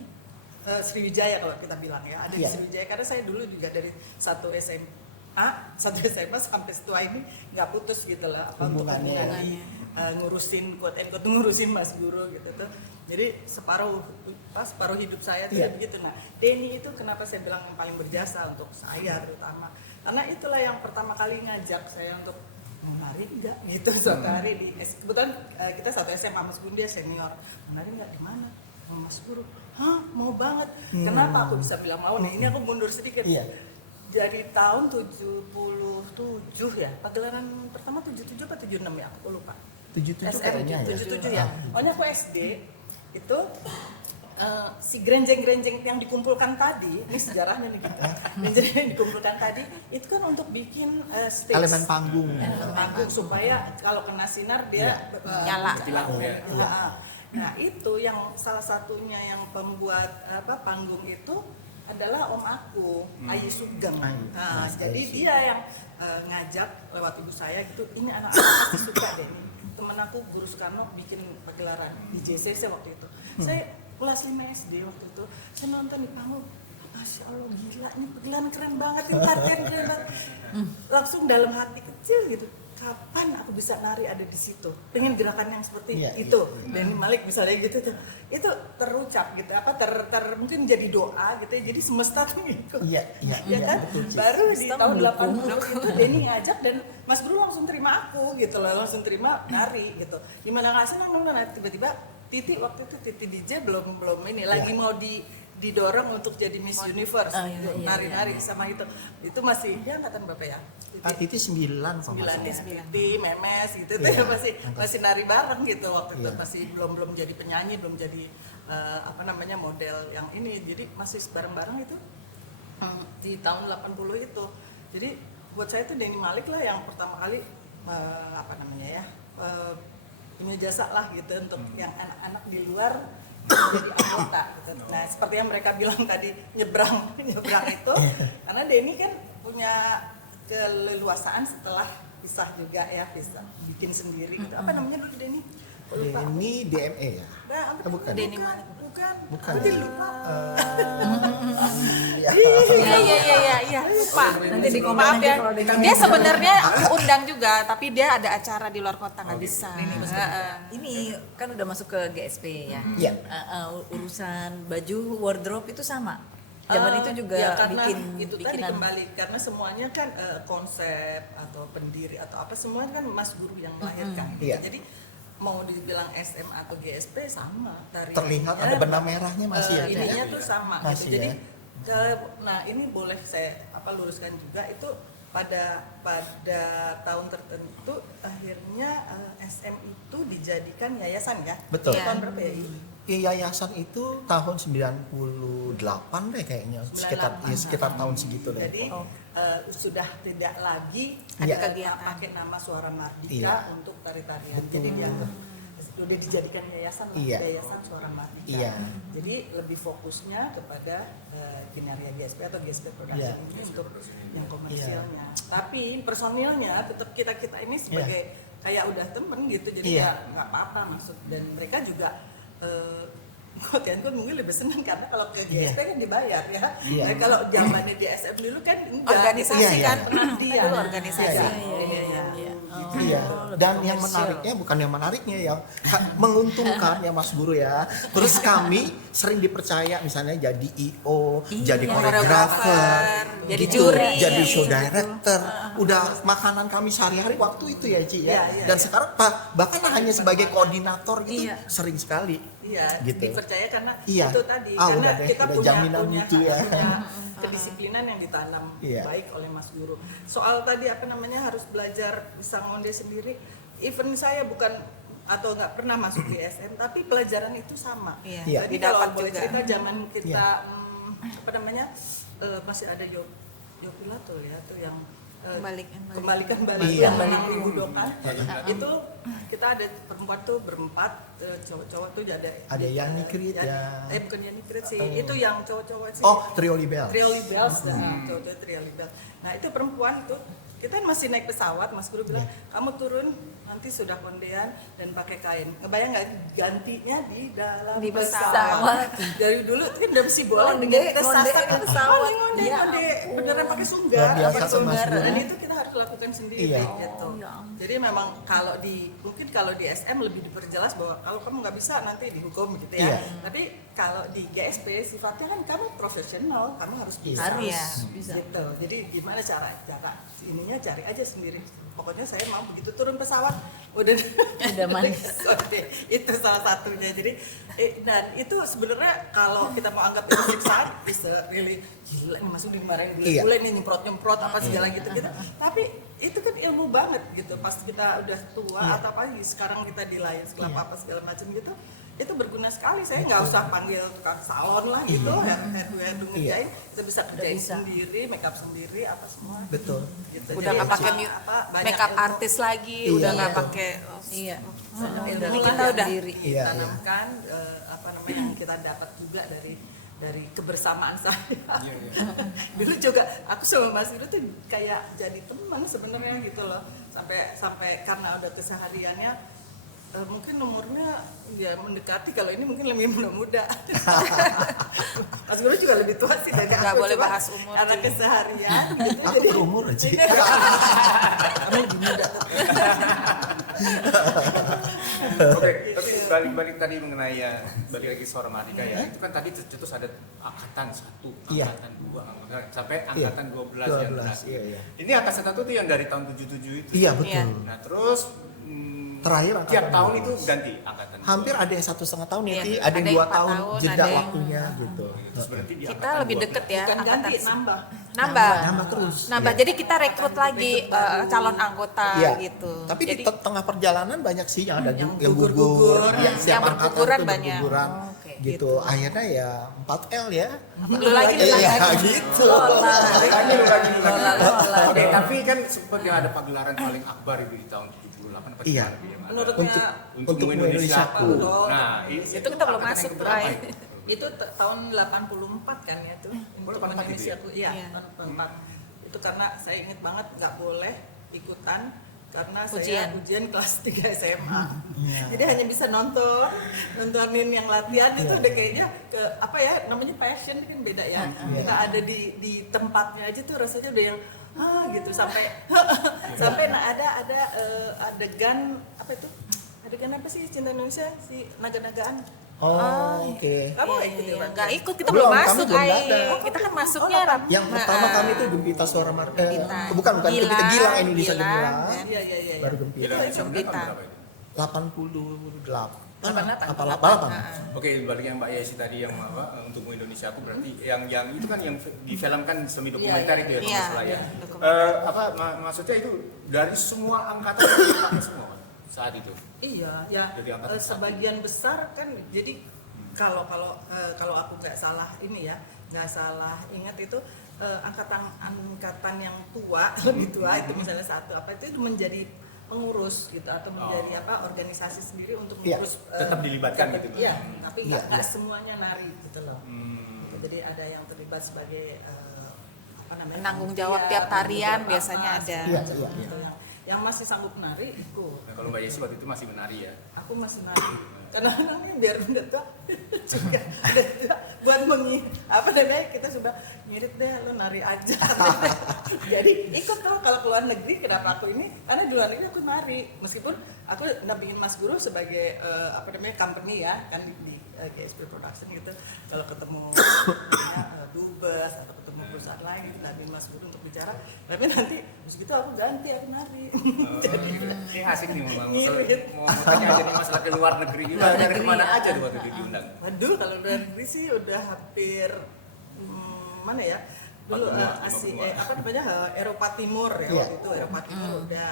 Sriwijaya kalau kita bilang ya, ada di Sriwijaya karena saya dulu juga dari satu SMA sampai setua ini nggak putus gitu lah apa untuk Hubungannya. ngurusin ngurusin Mas Guru gitu tuh. Jadi separuh hidup saya tuh begitu. Nah, Denny itu kenapa saya bilang yang paling berjasa untuk saya terutama karena itulah yang pertama kali ngajak saya untuk menari enggak gitu suatu hari di kebetulan kita satu SMA Mas Guru dia senior, menari enggak di mana Mas Guru, mau banget. Kenapa aku bisa bilang mau nih, ini aku mundur sedikit. Jadi tahun 77 ya, pagelaran pertama 77 apa 76 ya, aku lupa. 77 SM kayaknya ya. 77 ya. Pokoknya aku SD itu si grenjeng-grenjeng yang dikumpulkan tadi, ini sejarahnya nih gitu. Grenjeng yang dikumpulkan tadi itu kan untuk bikin stage. Elemen panggung. Elemen panggung supaya kalau kena sinar dia Nyala. Lampu ya. Nah itu yang salah satunya yang pembuat panggung itu adalah om aku, Ayi Sugeng. Nah, jadi dia yang ngajak lewat ibu saya gitu, ini anak-anak pasti suka deh. Temen aku Guru Soekarno bikin pagelaran di JCC waktu itu. Saya kelas 5 SD waktu itu, saya nonton di panggung. Masya Allah gila, ini pagelaran keren banget, ini tarian keren banget. Langsung dalam hati kecil gitu, kapan aku bisa nari ada di situ? Pengen gerakan yang seperti itu. Denny Malik misalnya gitu tuh. Itu terucap gitu, mungkin jadi doa gitu ya. Jadi semesta tuh gitu. Iya kan? betul sih. Baru di tahun 80 itu Denny ngajak dan Mas Guru langsung terima aku gitu loh, langsung terima nari gitu. Gimana nggak senang dong, tiba-tiba Titi waktu itu Titi DJ belum ini lagi mau didorong untuk jadi Miss Universe, nari-nari sama itu masih dia angkatan berapa ya? Titi 9 Titi, Memes gitu tuh ya, masih nari bareng gitu waktu itu, masih belum jadi penyanyi, belum jadi model yang ini, jadi masih bareng-bareng itu di tahun 80 itu. Jadi buat saya itu Denny Malik lah yang pertama kali punya jasa lah gitu untuk yang anak-anak di luar jadi anggota gitu. Nah seperti yang mereka bilang tadi nyebrang itu karena Denny kan punya keleluasaan setelah pisah juga ya, bisa bikin sendiri gitu. Apa namanya dulu Denny? Denny DME ya? Bukan. Denny Malik. Bukan. Jadi lupa. Iya, lupa. Nanti di komen Maaf nanti ya. kalau ada Dia sebenarnya aku undang juga, tapi dia ada acara di luar kota nggak bisa. Ini kan udah masuk ke GSP ya. Iya. Urusan baju wardrobe itu sama. Zaman itu juga ya, karena bikin itu tadi bikinan. kembali karena semuanya kan konsep atau pendiri atau apa semuanya kan Mas Guru yang melahirkan gitu. Iya. Jadi mau dibilang SMA atau GSP sama tariannya. Terlihat ada benang merahnya masih ya. Ininya tuh sama Masih gitu. Jadi ya. nah ini boleh saya luruskan juga itu pada tahun tertentu akhirnya SM itu dijadikan yayasan ya. Betul. Tahun berapa ya? Yayasan itu tahun 98 deh kayaknya, sekitar tahun segitu deh. Jadi sudah tidak lagi Iya. kegiatan pakai nama Suara Mardika untuk tari-tarian. Jadi dia sudah dijadikan yayasan lah, Yayasan Suara Mardika. Iya. Jadi lebih fokusnya kepada kinerja GSP atau GSP Production ini untuk yang komersialnya. Tapi personilnya tetap kita ini sebagai kayak udah temen gitu. Jadi ya nggak apa-apa maksud, dan mereka juga Kotianku mungkin lebih senang karena kalau ke GSP kan dibayar ya. Nah, kalau zamannya GSM dulu kan enggak, Organisasi kan, dia dulu organisasi. Iya. Dan yang menariknya yang menguntungkan ya Mas Guru ya. Terus kami sering dipercaya misalnya jadi IO, jadi koreografer, jadi gitu, juri, jadi show director. Udah makanan kami sehari-hari waktu itu ya Ci ya. Dan sekarang bahkan hanya sebagai koordinator itu sering sekali. Iya, gitu. dipercaya karena Iya. itu tadi karena udah kita udah punya jaminan itu ya. kedisiplinan yang ditanam Iya. baik oleh Mas Guru. Soal tadi harus belajar bisa ngonde sendiri. Even saya bukan atau nggak pernah masuk di SM, tapi pelajaran itu sama. Iya. Iya. Jadi Didapat kalau boleh juga. cerita zaman kita Iya. apa namanya masih ada Yopilato ya, tuh yang Kembalikan Iya. yang balik budokan. Itu kita ada perempuan tuh berempat, cowok-cowok tuh Ada Yani Krit ya. bukan Yani Krit sih, itu yang cowok-cowok sih. Oh, Trio Libel. Trioli Bells, cowok-cowok Trioli Bells. Nah itu perempuan itu, kita masih naik pesawat, Mas Guru bilang, kamu turun nanti sudah kondean dan pakai kain. Ngebayang nggak gantinya di dalam Di pesawat. pesawat. Dari dulu kan udah mesti boleh Ngonde, dengan kita ngonde sasar di pesawat. ngonde, Ya ngonde, ampun. beneran pakai Luar sunggar, biasa pakai tuh, Mas sunggar. Guru. Dan itu kita harus lakukan sendiri Iya. gitu. Oh, ya ampun. Jadi memang kalau mungkin kalau di SM lebih diperjelas bahwa kalau kamu nggak bisa nanti dihukum gitu ya. Iya. Tapi kalau di GSP sifatnya kan kamu profesional, kamu harus bisa. Harus bisa. Gitu. Jadi gimana cara ininya cari aja sendiri. Pokoknya saya mau begitu turun pesawat udah manis. Itu salah satunya. Jadi dan itu sebenarnya kalau kita mau anggap itu siksaan, bisa really gila ini masuk dimarahin Iya. bule ini nyemprot apa segala gitu. Tapi itu kan ilmu banget gitu. Pas kita udah tua Iya. atau apa sekarang kita di Lions Club apa segala macam gitu. Itu berguna sekali, saya nggak usah panggil tukang salon lah gitu, head ngerjain, kita bisa kerjain bisa. sendiri, make up sendiri, apa semua. Betul. Gitu. Udah nggak pakai banyak makeup ilmu. artis lagi, Iya. udah nggak Iya. pakai. Iya. Ilmu Kita lah udah- yang Iya, iya. ditanamkan, apa namanya yang kita dapat juga dari kebersamaan saya. Dulu juga aku sama Mas Iru tuh kayak jadi teman sebenarnya gitu loh, sampai karena udah kesehariannya. Mungkin umurnya ya mendekati, kalau ini mungkin lebih muda-muda. Mas Guru juga lebih tua sih dari Nggak aku. boleh cuma bahas umur, karena Ci. keseharian gitu. Aku jadi berumur aja. kamu lebih muda. Oke, tapi balik tadi mengenai balik lagi suara Marika ya. Itu kan tadi tercetus ada angkatan 1, Iya. angkatan 2, sampai Iya. angkatan 12 yang 12, terakhir. iya, iya. Ini angkatan 1 tuh yang dari tahun 77 itu. Iya, Iya. betul. Nah, terus Terakhir tiap angkatan tahun 12. itu ganti angkatan. Hampir ada yang 1,5 tahun ya, Iya, Ti. Ada ada yang yang 2 4 tahun tahun, jeda ada yang- waktunya gitu. Terus berarti di Kita angkatan lebih 12. deket ya, Bukan angkatan ganti, nambah. nambah. Nambah terus. Nambah. Iya. Jadi kita rekrut lagi calon anggota Iya. gitu. Tapi Jadi di tengah perjalanan banyak sih yang ada yang yang gugur-gugur, yang yang siap angkatan berguguran tuh banyak. berguguran. Oh, oke, Gitu. Akhirnya ya 4L ya. lu lagi lu Iya, lagi. gitu. Lagi. Lola. Oke, tapi kan sempat yang ada pagelaran paling akbar itu di tahun 78 apa Iya. gimana? Menurutnya Untuk Indonesiaku. Oh. Nah, Itu kita belum angkatan masuk, yang keberapa Rai. itu? itu tahun 84 kan ya tuh. Untuk 84 gitu ya? Indonesiaku, iya, Iya. tahun 84. Itu karena saya ingat banget nggak boleh ikutan karena Ujian. saya ujian kelas 3 SMA. Iya. Jadi hanya bisa nontonin yang latihan itu Iya. udah kayaknya ke apa ya namanya passion kan beda ya. Kita ada di tempatnya aja tuh rasanya udah yang gitu sampai sampai ada adegan apa itu? Adegan apa sih Cinta Indonesia si naga-nagaan? Oh, oke. Kamu Iya, ikut ya, iya. Bang? Nggak ikut, kita Belum, belum kami masuk. belum Ai. ada. Kita kan masuknya Yang pertama kami itu Gempita Suara Marika. Gempita. Bukan, Gempita Gilang Indonesia Gilang. Gemilang. Iya, iya, iya. Baru Gempita. Gila, Itu berapa kita. itu? 88. 88. Apa 88? Oke, balik yang Mbak Yesi tadi yang apa untuk Indonesia aku berarti yang itu kan yang difilmkan semi dokumenter itu ya kalau Iya, nggak salah ya. dokumenter. Maksudnya itu dari semua angkatan itu dipakai semua Pak, saat itu. Iya, ya. Jadi angkatan Sebagian besar kan jadi kalau aku nggak salah ini ya, nggak salah ingat itu angkatan yang tua lebih tua itu misalnya satu apa itu menjadi pengurus gitu atau menjadi organisasi sendiri untuk Iya, mengurus tetap dilibatkan gitu. Iya, tapi Iya, nggak iya. semuanya nari gitu loh. Gitu. Jadi ada yang terlibat sebagai apa namanya Penanggung jawab panitia, tiap tarian beberapa, biasanya ada. Iya, gitu. iya. Gitu. Yang masih sanggup nari ikut. Nah, kalau Mbak Yesi waktu itu masih menari ya. Aku masih nari karena nanti biar udah tua juga udah tua buat apa namanya kita sudah ngirit deh lo nari aja jadi ikut tuh kalau ke luar negeri kenapa aku ini karena di luar negeri aku nari meskipun aku dampingin Mas Guru sebagai apa namanya company ya kan di GSP Production gitu kalau ketemu dubes atau ketemu perusahaan lain dampingin Mas Guru untuk bicara tapi nanti terus gitu aku ganti aku nari Ini asik nih mau Ngirit. tanya aja nih masalah ke luar negeri gitu. Dari kemana aja tuh waktu itu diundang? Waduh, kalau luar negeri sih udah hampir mana ya? Dulu Benua, Asia, benua. apa namanya Eropa Timur ya Iya. waktu itu Eropa Timur udah.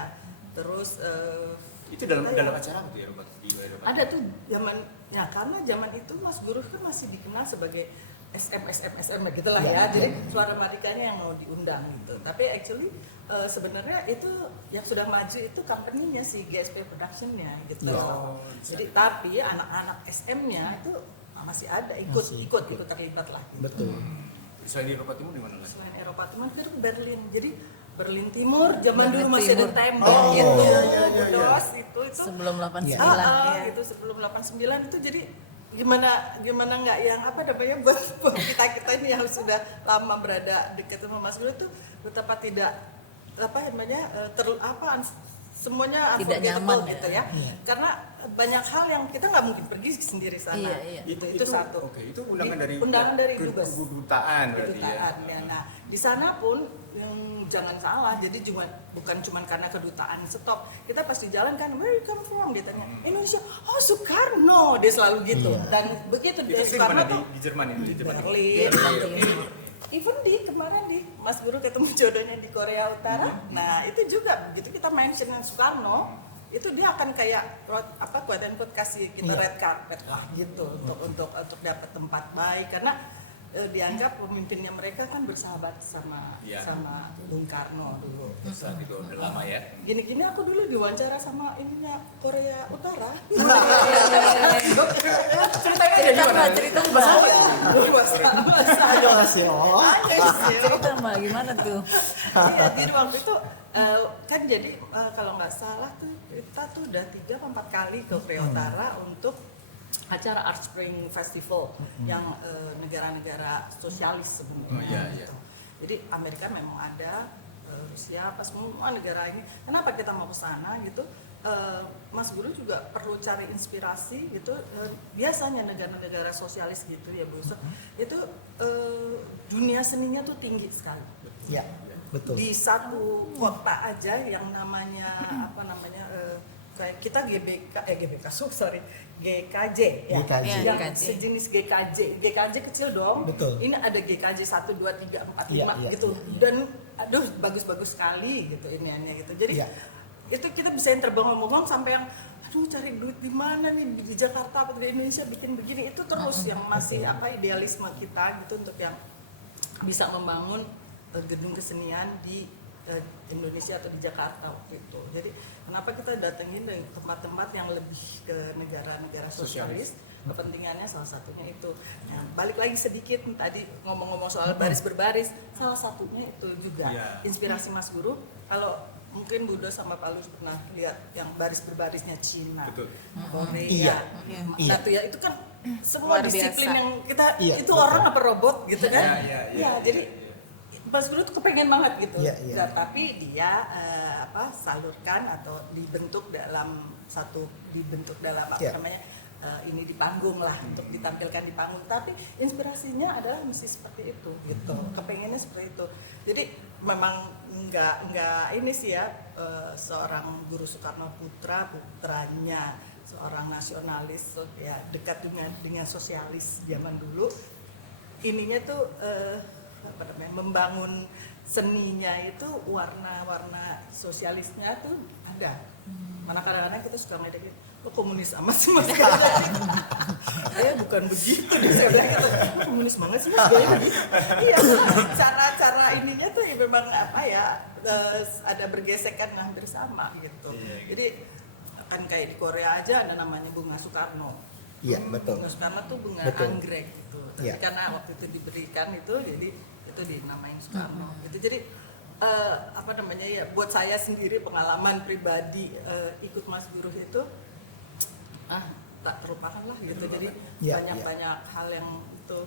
Terus Itu dalam acara apa tuh Eropa? Di Eropa? Ada tuh zaman, ya karena zaman itu Mas Guru kan masih dikenal sebagai SM gitu lah ya. Jadi Suara Mardikanya yang mau diundang gitu. Tapi actually sebenarnya itu yang sudah maju itu company-nya si GSP Production-nya gitu. Jadi tapi anak-anak SM-nya itu masih ada ikut terlibat lah. Gitu. Betul. Selain di Eropa Timur di mana lagi? Selain Eropa Timur itu Berlin. Jadi Berlin Timur zaman dulu Berlin masih ada Timur. tembok gitu. Dos itu Sebelum 89. itu sebelum 89 itu jadi gimana nggak yang apa namanya buat kita ini yang sudah lama berada dekat sama Mas Guru itu betapa tidak apa namanya semuanya Tidak unforgettable nyaman gitu ya. ya. Karena banyak hal yang kita nggak mungkin pergi sendiri sana. Iya. Itu satu. Oke, itu undangan dari dubes. kedutaan berarti ya. Kedutaan ya. Nah, di sana pun jangan salah, jadi bukan cuma karena kedutaan stop. Kita pasti jalan kan, where you come from? Dia tanya, Indonesia. Oh, Soekarno. Dia selalu gitu. Dan begitu dia Itu di Soekarno mana? tuh Di Jerman itu, di Jerman. Berlin. Even kemarin Mas Guru ketemu jodohnya di Korea Utara. Nah, itu juga begitu kita mention Soekarno, itu dia akan kayak quote and quote kasih kita red carpet lah gitu untuk dapat tempat baik karena dianggap pemimpinnya mereka kan bersahabat sama Bung Karno dulu. Saat itu udah lama ya. Gini-gini aku dulu diwawancara sama ininya Korea Utara. Cerita Mbak. Ayo kasih Cerita Mbak gimana tuh? Iya, jadi waktu itu kan jadi kalau nggak salah tuh kita tuh udah 3 atau 4 kali ke Korea Utara untuk acara Art Spring Festival yang negara-negara sosialis sebenarnya. Gitu. Jadi Amerika memang ada, Rusia, apa semua negara ini. Kenapa kita mau ke sana gitu? Mas Guru juga perlu cari inspirasi gitu. Biasanya negara-negara sosialis gitu ya Bu, itu dunia seninya tuh tinggi sekali. Ya, betul. Di satu kota aja yang namanya kayak kita GKJ ya. GKJ. Yang GKJ. sejenis GKJ kecil dong. Betul. Ini ada GKJ 1 2 3 4 5 Iya, gitu. iya. Dan aduh bagus-bagus sekali gitu iniannya gitu. Jadi Iya. itu kita bisa yang terbengong-bengong sampai yang aduh cari duit di mana nih di Jakarta atau di Indonesia bikin begini itu terus yang masih idealisme kita gitu untuk yang bisa membangun gedung kesenian di Indonesia atau di Jakarta waktu itu. Jadi kenapa kita datengin dari tempat-tempat yang lebih ke negara-negara sosialis, kepentingannya salah satunya itu. Nah, balik lagi sedikit tadi ngomong-ngomong soal baris berbaris, salah satunya itu juga inspirasi Mas Guru. Kalau mungkin Budo sama Pak Lus pernah lihat yang baris berbarisnya Cina, Korea, Iya. tuh ya itu kan semua Luar disiplin biasa. yang kita Iya, itu betul. orang apa robot gitu kan? Iya, Jadi Mas Guru tuh kepengen banget gitu. Iya, iya. Nah, tapi dia salurkan atau dibentuk dalam apa Iya. namanya ini di panggung lah untuk ditampilkan di panggung. Tapi inspirasinya adalah mesti seperti itu gitu. Kepengennya seperti itu. Jadi memang nggak ini sih ya seorang Guru Soekarno putranya seorang nasionalis ya dekat dengan sosialis zaman dulu. Ininya tuh membangun seninya itu warna-warna sosialisnya tuh ada. Mana kadang-kadang kita suka medik, lo komunis amat sih Mas. Saya bukan begitu, saya bilang gitu. "Lo komunis banget sih Mas, gaya begitu." Iya, cara ininya tuh ya memang ada bergesekan hampir sama gitu. Jadi kan kayak di Korea aja ada namanya bunga Soekarno. Iya, betul. Bunga Soekarno tuh bunga Betul. anggrek gitu. Tapi Iya. karena waktu itu diberikan itu, jadi itu dinamain Soekarno. Gitu. Jadi buat saya sendiri pengalaman pribadi ikut Mas Guru itu tak terlupakan lah gitu. Jadi banyak hal yang itu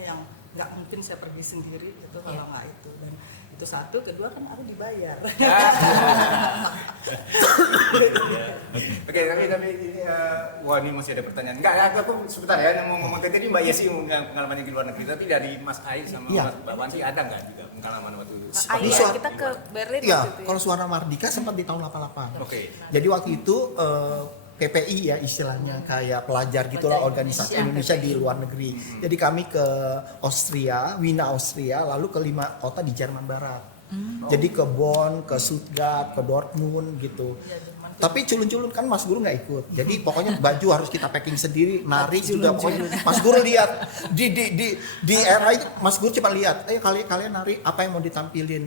yang nggak mungkin saya pergi sendiri gitu kalau nggak itu. Dan itu satu, kedua kan aku dibayar. Oke, tapi ini wah ini masih ada pertanyaan. Enggak, aku sebentar ya mau ngomong tadi Mbak Yesi pengalamannya di luar negeri, tapi dari Mas Aik sama Mbak Wanti ada nggak juga pengalaman waktu itu? Kita ke Berlin Iya, waktu itu ya. kalau Suara Mardika sempat di tahun 88. Oke. Jadi waktu itu PPI ya istilahnya kayak pelajar gitulah organisasi Indonesia di luar negeri. Jadi kami ke Austria, Wina Austria, lalu ke 5 kota di Jerman Barat. Jadi ke Bonn, ke Stuttgart, ke Dortmund gitu. Tapi culun-culun kan Mas Guru nggak ikut. Jadi pokoknya baju harus kita packing sendiri, nari juga pokoknya. Mas Guru lihat di era itu Mas Guru cuma lihat, kalian nari apa yang mau ditampilin.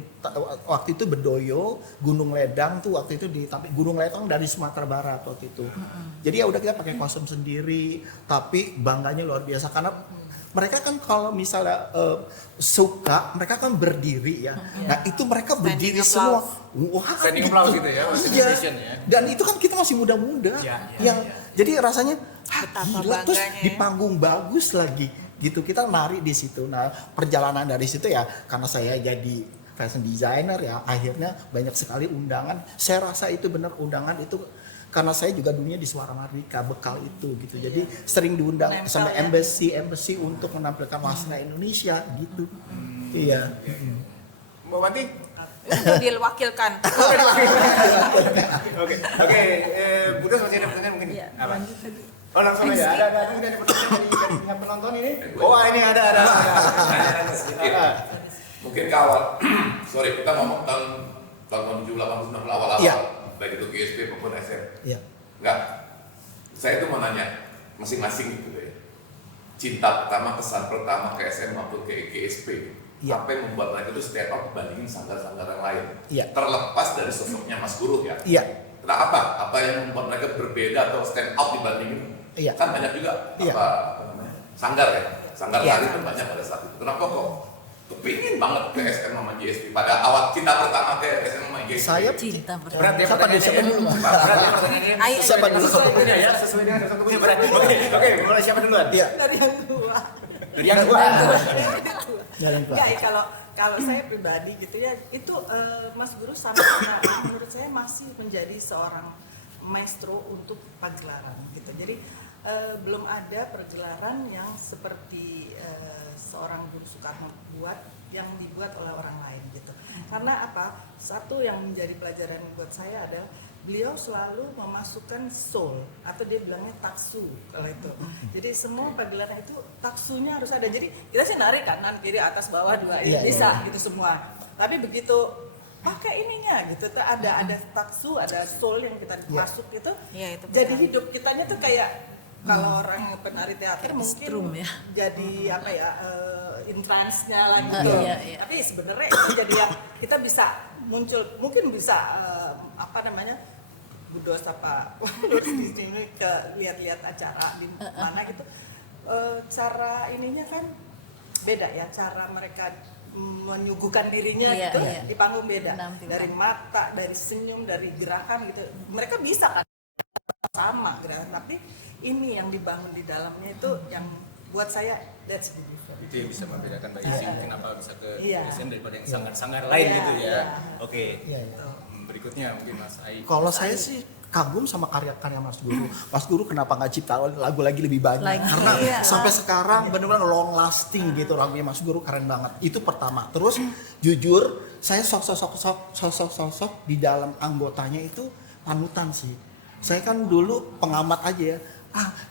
Waktu itu Bedoyo, Gunung Ledang tuh waktu itu ditampil. Gunung Ledang dari Sumatera Barat waktu itu. Jadi ya udah kita pakai kostum sendiri, tapi bangganya luar biasa karena mereka kan kalau misalnya suka, mereka kan berdiri ya. Nah itu mereka berdiri semua. Wah, Standing gitu. applause gitu ya, Iya. sensation ya. Dan itu kan kita masih muda-muda. Jadi rasanya Betapa gila, terus bangganya di ya. panggung bagus lagi. Gitu kita nari di situ. Nah perjalanan dari situ ya karena saya jadi fashion designer ya akhirnya banyak sekali undangan. Saya rasa itu benar undangan itu karena saya juga dulunya di Suara Mardika bekal itu gitu. Jadi sering diundang Nempel sama ya. embassy untuk menampilkan wastra Indonesia gitu. Iya. Mbak Wanti? Untuk diwakilkan. Oke, Budas masih ada pertanyaan mungkin? Iya, Apa? lanjut tadi. Oh langsung aja, ada pertanyaan dari pihak penonton ini? Oh ini ada. Sedikit. Mungkin ke awal, sorry kita ngomong tahun 78 awal-awal, Iya. baik itu GSP maupun SM. Iya. Enggak, saya tuh mau nanya masing-masing gitu ya. Cinta pertama, kesan pertama ke SM maupun ke GSP. Iya. Apa yang membuat mereka itu stand out dibandingin sanggar-sanggar yang lain? Iya. Terlepas dari sosoknya Mas Guru ya. Iya. Kenapa? Apa yang membuat mereka berbeda atau stand out dibandingin? Iya. Kan banyak juga Iya. apa namanya? Sanggar ya. Sanggar Iya. tari itu banyak pada saat itu. Kenapa kok kepingin banget ke SM sama GSP pada awal cinta pertama ke SM sama GSP? Saya Cinta pertama. Berat ya Siapa pertanyaannya. dulu? Berat ya pertanyaannya. Ayo. Siapa dulu? Sesuai tubuhnya ya, sesuai dengan tubuhnya berat. Oke, mulai siapa duluan? Iya. Dari yang dua. Dari yang dua. Jalan Pak. Ya, kalau saya pribadi gitu ya, itu Mas Guru sama karena menurut saya masih menjadi seorang maestro untuk pagelaran gitu. Jadi belum ada pergelaran yang seperti seorang Guru Soekarno buat yang dibuat oleh orang lain gitu. Karena apa? Satu yang menjadi pelajaran buat saya adalah beliau selalu memasukkan soul atau dia bilangnya taksu kalau itu. Jadi semua pagelaran itu taksunya harus ada. Jadi kita sih nari kanan kiri atas bawah dua ini Iya, bisa iya. gitu semua. Tapi begitu pakai ininya gitu tuh ada taksu, ada soul yang kita Iya. masuk gitu. Iya, itu Jadi benar. hidup kitanya tuh kayak kalau orang penari teater Kayak mungkin strum ya. jadi apa ya in trance-nya lah gitu. Iya, iya. Tapi sebenarnya itu jadi yang kita bisa muncul mungkin bisa apa namanya Budos apa di sini ke lihat-lihat acara di mana gitu. Cara ininya kan beda ya, cara mereka menyuguhkan dirinya Iya, gitu iya. di panggung beda. Menampilkan. Dari mata, dari senyum, dari gerakan gitu. Mereka bisa kan sama gerakan, tapi ini yang dibangun di dalamnya itu yang buat saya that's beautiful. Itu yang bisa membedakan Mbak Isi kenapa bisa ke Iya. SM daripada yang sanggar-sanggar lain Iya, gitu ya. iya. Oke. Iya, iya. Berikutnya mungkin Mas Ai. Kalau saya sih kagum sama karya-karya Mas Guru. Mas Guru kenapa nggak cipta lagu lagi lebih banyak? Lagi, Karena iya. sampai sekarang benar-benar long lasting gitu lagunya Mas Guru keren banget. Itu pertama. Terus jujur saya sosok di dalam anggotanya itu panutan sih. Saya kan dulu pengamat aja ya.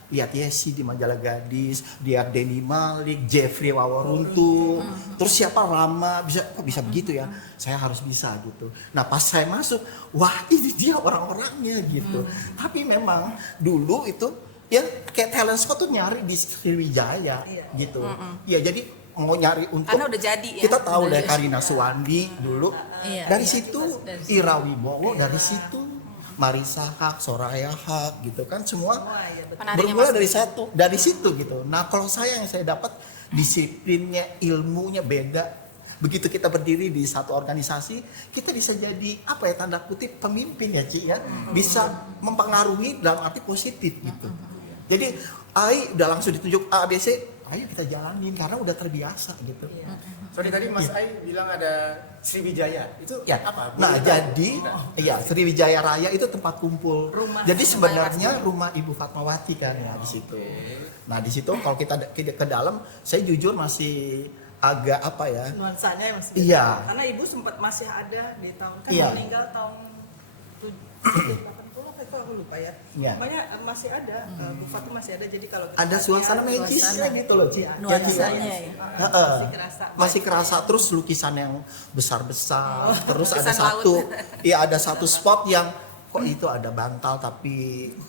Lihat Yesi di Majalah Gadis, lihat Denny Malik, Jeffrey Waworuntu, terus siapa Rama, kok bisa begitu ya? Saya harus bisa gitu. Nah pas saya masuk, wah ini dia orang-orangnya gitu. Tapi memang dulu itu ya kayak talent scout tuh nyari di Sriwijaya gitu. Iya jadi mau nyari untuk Karena udah jadi ya. kita tahu dari Karina Suwandi dulu. Iya, Dari iya, situ dari situ. Ira Wibowo, dari situ Marisa Haq, Soraya Haq gitu kan semua Penarinya bermula Mas dari situ gitu. Nah kalau saya yang saya dapat disiplinnya, ilmunya beda. Begitu kita berdiri di satu organisasi, kita bisa jadi apa ya tanda kutip pemimpin ya Ci ya, bisa mempengaruhi dalam arti positif gitu. Jadi Ai udah langsung ditunjuk A B C, ayo kita jalanin karena udah terbiasa gitu. Sorry tadi Mas Ai bilang ada Sriwijaya. Itu Ya. apa? Nah, Boleh jadi tahu? ya Sriwijaya Raya itu tempat kumpul. Rumah Jadi Mas sebenarnya rumah Ibu Fatmawati kan ya di situ. Nah, di situ kalau kita ke dalam, saya jujur masih agak apa ya? nuansanya masih Iya. karena ibu sempat masih ada di tahun kan Iya. meninggal tahun 80 apa itu aku lupa ya. Iya. Makanya masih ada Bu Fatma masih ada jadi kalau kita Ada suasana latihan, magisnya gitu loh, Ci. Nuansanya ya. Heeh. masih kerasa. Masih kerasa terus lukisan yang besar-besar, terus ada lukisan laut. ada satu spot yang kok itu ada bantal tapi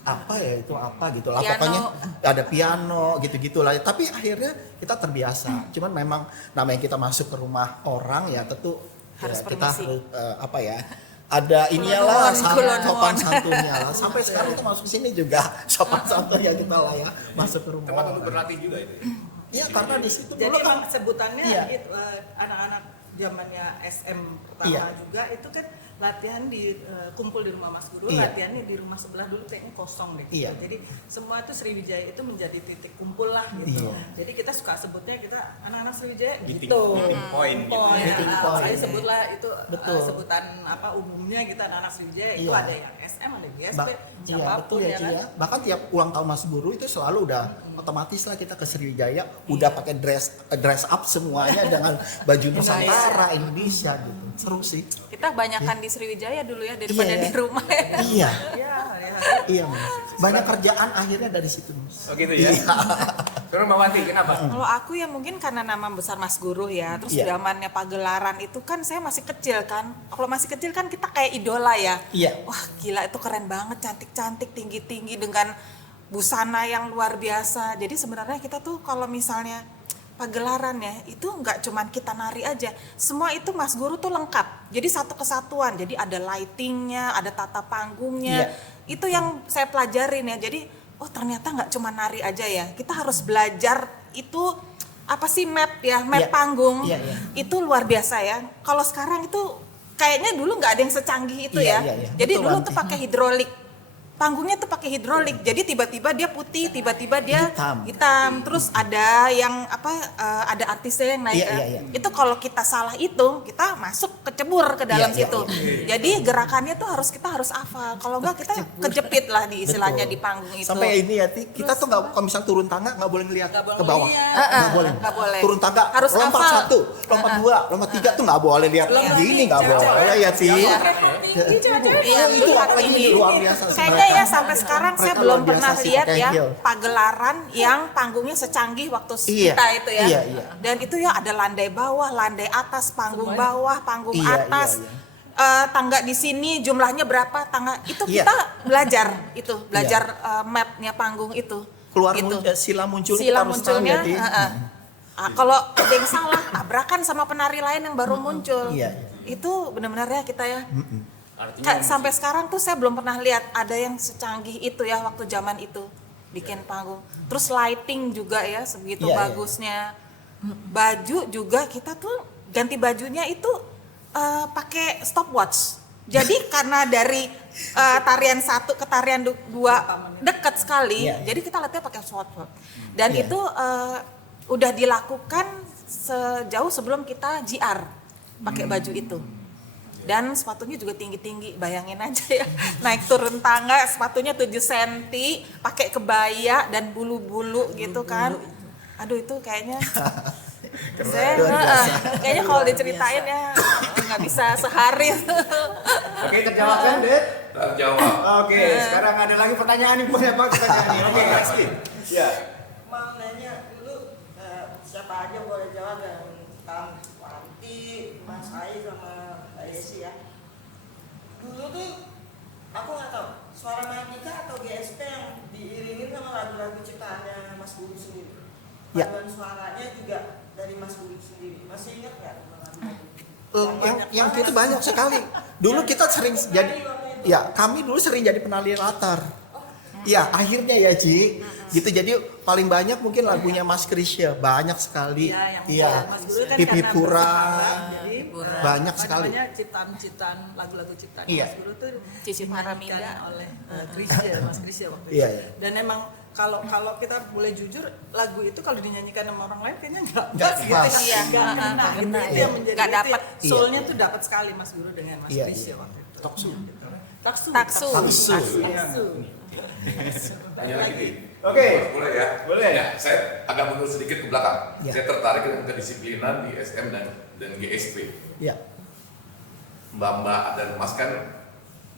apa ya itu apa gitu lah, Piano. pokoknya ada piano gitu-gitu lah, tapi akhirnya kita terbiasa. Cuman memang namanya kita masuk ke rumah orang ya tentu Harus ya, kita permisi. harus apa ya, ada inilah Kulon nuwun. sopan santunnya lah. Sampai sekarang kita masuk ke sini juga sopan santunnya kita lah ya, masuk ke rumah Tempat untuk orang. berlatih juga itu. Iya, karena di situ Jadi dulu kan emang sebutannya Iya. itu, anak-anak zamannya SM pertama Iya. juga itu kan latihan di kumpul di rumah Mas Guru, Iya. latihannya di rumah sebelah dulu kayaknya kosong deh gitu. Iya. Jadi semua itu Sriwijaya itu menjadi titik kumpul lah gitu. Iya. Jadi kita suka sebutnya kita anak-anak Sriwijaya Meeting- gitu. meeting point gitu. Meeting point. Saya sebutlah itu Betul. sebutan apa umumnya kita anak-anak Sriwijaya itu Iya. ada yang SM, ada GSP, Iya siapapun betul ya Ci kan. ya. Bahkan tiap ulang tahun Mas Guru itu selalu udah otomatis lah kita ke Sriwijaya udah pakai dress up semuanya dengan baju Nusantara Indonesia gitu. Seru sih. Kita banyakan di Sriwijaya dulu ya daripada Iya, di rumah ya. Iya, Iya, hari-hari. iya Mas. Banyak kerjaan akhirnya dari situ Mas. Oh gitu ya. Iya. Terus Mbak Wanti, kenapa? Kalau aku ya mungkin karena nama besar Mas Guru ya, terus Iya. zamannya pagelaran itu kan saya masih kecil kan. Kalau masih kecil kan kita kayak idola ya. Iya. Wah gila itu keren banget, cantik-cantik, tinggi-tinggi dengan busana yang luar biasa. Jadi sebenarnya kita tuh kalau misalnya pagelaran ya, itu nggak cuman kita nari aja. Semua itu Mas Guru tuh lengkap. Jadi satu kesatuan. Jadi ada lightingnya, ada tata panggungnya. Iya. Itu yang saya pelajarin ya. Jadi oh ternyata nggak cuma nari aja ya. Kita harus belajar itu apa sih map ya, map Iya. panggung. Iya, iya. Itu luar biasa ya. Kalau sekarang itu kayaknya dulu nggak ada yang secanggih itu Iya, ya. iya, iya. Jadi Betul, dulu Banti. tuh pakai hidrolik. Panggungnya tuh pakai hidrolik. Jadi tiba-tiba dia putih, tiba-tiba dia Hitam. Terus ada yang apa ada artisnya yang naik. Iya, iya, iya. Itu kalau kita salah itu, kita masuk kecebur ke dalam Iya, iya, situ. Jadi gerakannya tuh kita harus hafal. Kalau enggak kita kejepit lah di istilahnya Betul. di panggung itu. Sampai ini ya, kita tuh nggak, kalau misal turun tangga nggak boleh ngeliat Nggak boleh ke bawah, ngeliat. nggak boleh. Nggak boleh. Turun tangga, Harus lompat hafal. 1, lompat 2, lompat 3 tuh nggak boleh lihat. Gini nggak boleh ya sih. Iya, Itu dulu apalagi ini. luar biasa. Kayaknya ya sampai sekarang saya Mereka belum luar biasa pernah sih lihat pakai ya heel. pagelaran yang panggungnya secanggih waktu Iya, kita itu ya. iya, iya. Dan itu ya ada landai bawah, landai atas, panggung bawah, panggung Iya, atas. iya, Tangga di sini jumlahnya berapa tangga itu Iya. kita belajar mapnya panggung itu Keluar gitu. sila muncul Sila kita harus tahu munculnya ya, Di. kalau ada yang salah tabrakan sama penari lain yang baru muncul Iya, itu benar-benar ya kita ya Artinya sampai sekarang tuh saya belum pernah lihat ada yang secanggih itu ya waktu zaman itu bikin panggung. Terus lighting juga ya sebegitu Iya, iya. bagusnya. Baju juga kita tuh ganti bajunya itu pakai stopwatch. Jadi karena dari tarian 1 ke tarian 2 dekat sekali, Iya, iya. jadi kita latihan pakai stopwatch. Dan Iya. itu udah dilakukan sejauh sebelum kita JR pakai baju itu. Dan sepatunya juga tinggi-tinggi, bayangin aja ya. Naik turun tangga, sepatunya 7 cm, pakai kebaya dan bulu-bulu gitu kan. Aduh itu kayaknya saya Luar biasa. kayaknya kalau diceritain ya nggak bisa sehari. Oke, terjawab kan, Det? Terjawab. Oke, sekarang ada lagi pertanyaan nih, punya apa pertanyaan nih? Oke, Asli. Ya. Mau nanya dulu siapa aja boleh jawab dan Kang Wanti, Mas Ai sama Mbak Yesi ya. Dulu tuh aku nggak tahu suara Magika atau GSP yang diiringin sama lagu-lagu ciptaannya Mas Guru sendiri. Ya. Paduan suaranya juga dari Mas Guru sendiri. Masih ingat nggak lagu-lagu? Yang itu banyak sekali. Dulu kita sering jadi, ya kami dulu sering jadi penali latar. Ya akhirnya ya Ci, gitu. Jadi paling banyak mungkin lagunya Mas Krisya banyak sekali. Iya, yang Iya. Mas Guru kan Pipi karena Pura. bersahabat, jadi Banyak apa sekali. namanya, ciptaan-ciptaan lagu-lagu ciptaan Iya. Mas Guru tuh Cici dinyanyikan Paramida. oleh Krisya, Mas Krisya waktu itu. Iya, iya. Dan emang kalau kita boleh jujur lagu itu kalau dinyanyikan sama orang lain kayaknya nggak Nggak pas gitu pas. ya. Iya, Nggak kena nggak gitu. kena, Itu ya. yang menjadi Nggak itu ya. dapat. Soulnya Iya. tuh dapat sekali Mas Guru dengan Mas Iya, Krisya iya. waktu itu. Toksu. Taksu. Taksu. Tanya lagi nih. Oke. Boleh ya? Boleh. Ya, saya agak mundur sedikit ke belakang. Ya. Saya tertarik dengan kedisiplinan di SM dan GSP. Ya. Mbak dan Mas kan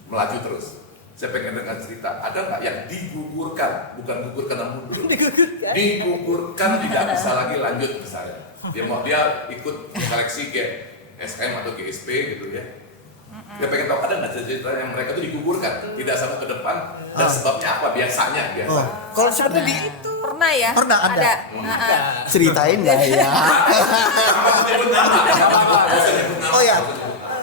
melaju terus. Saya pengen dengar cerita, ada nggak yang digugurkan, bukan gugur karena mundur, digugurkan tidak bisa lagi lanjut misalnya. Dia ikut seleksi ke SM atau GSP gitu ya. Dia pengen tahu ada nggak cerita yang mereka tuh digugurkan, tidak sampai ke depan, dan sebabnya apa biasanya. Oh, kalau seperti di Pernah ya? Pernah ada. Ceritain nggak ya? Oh ya.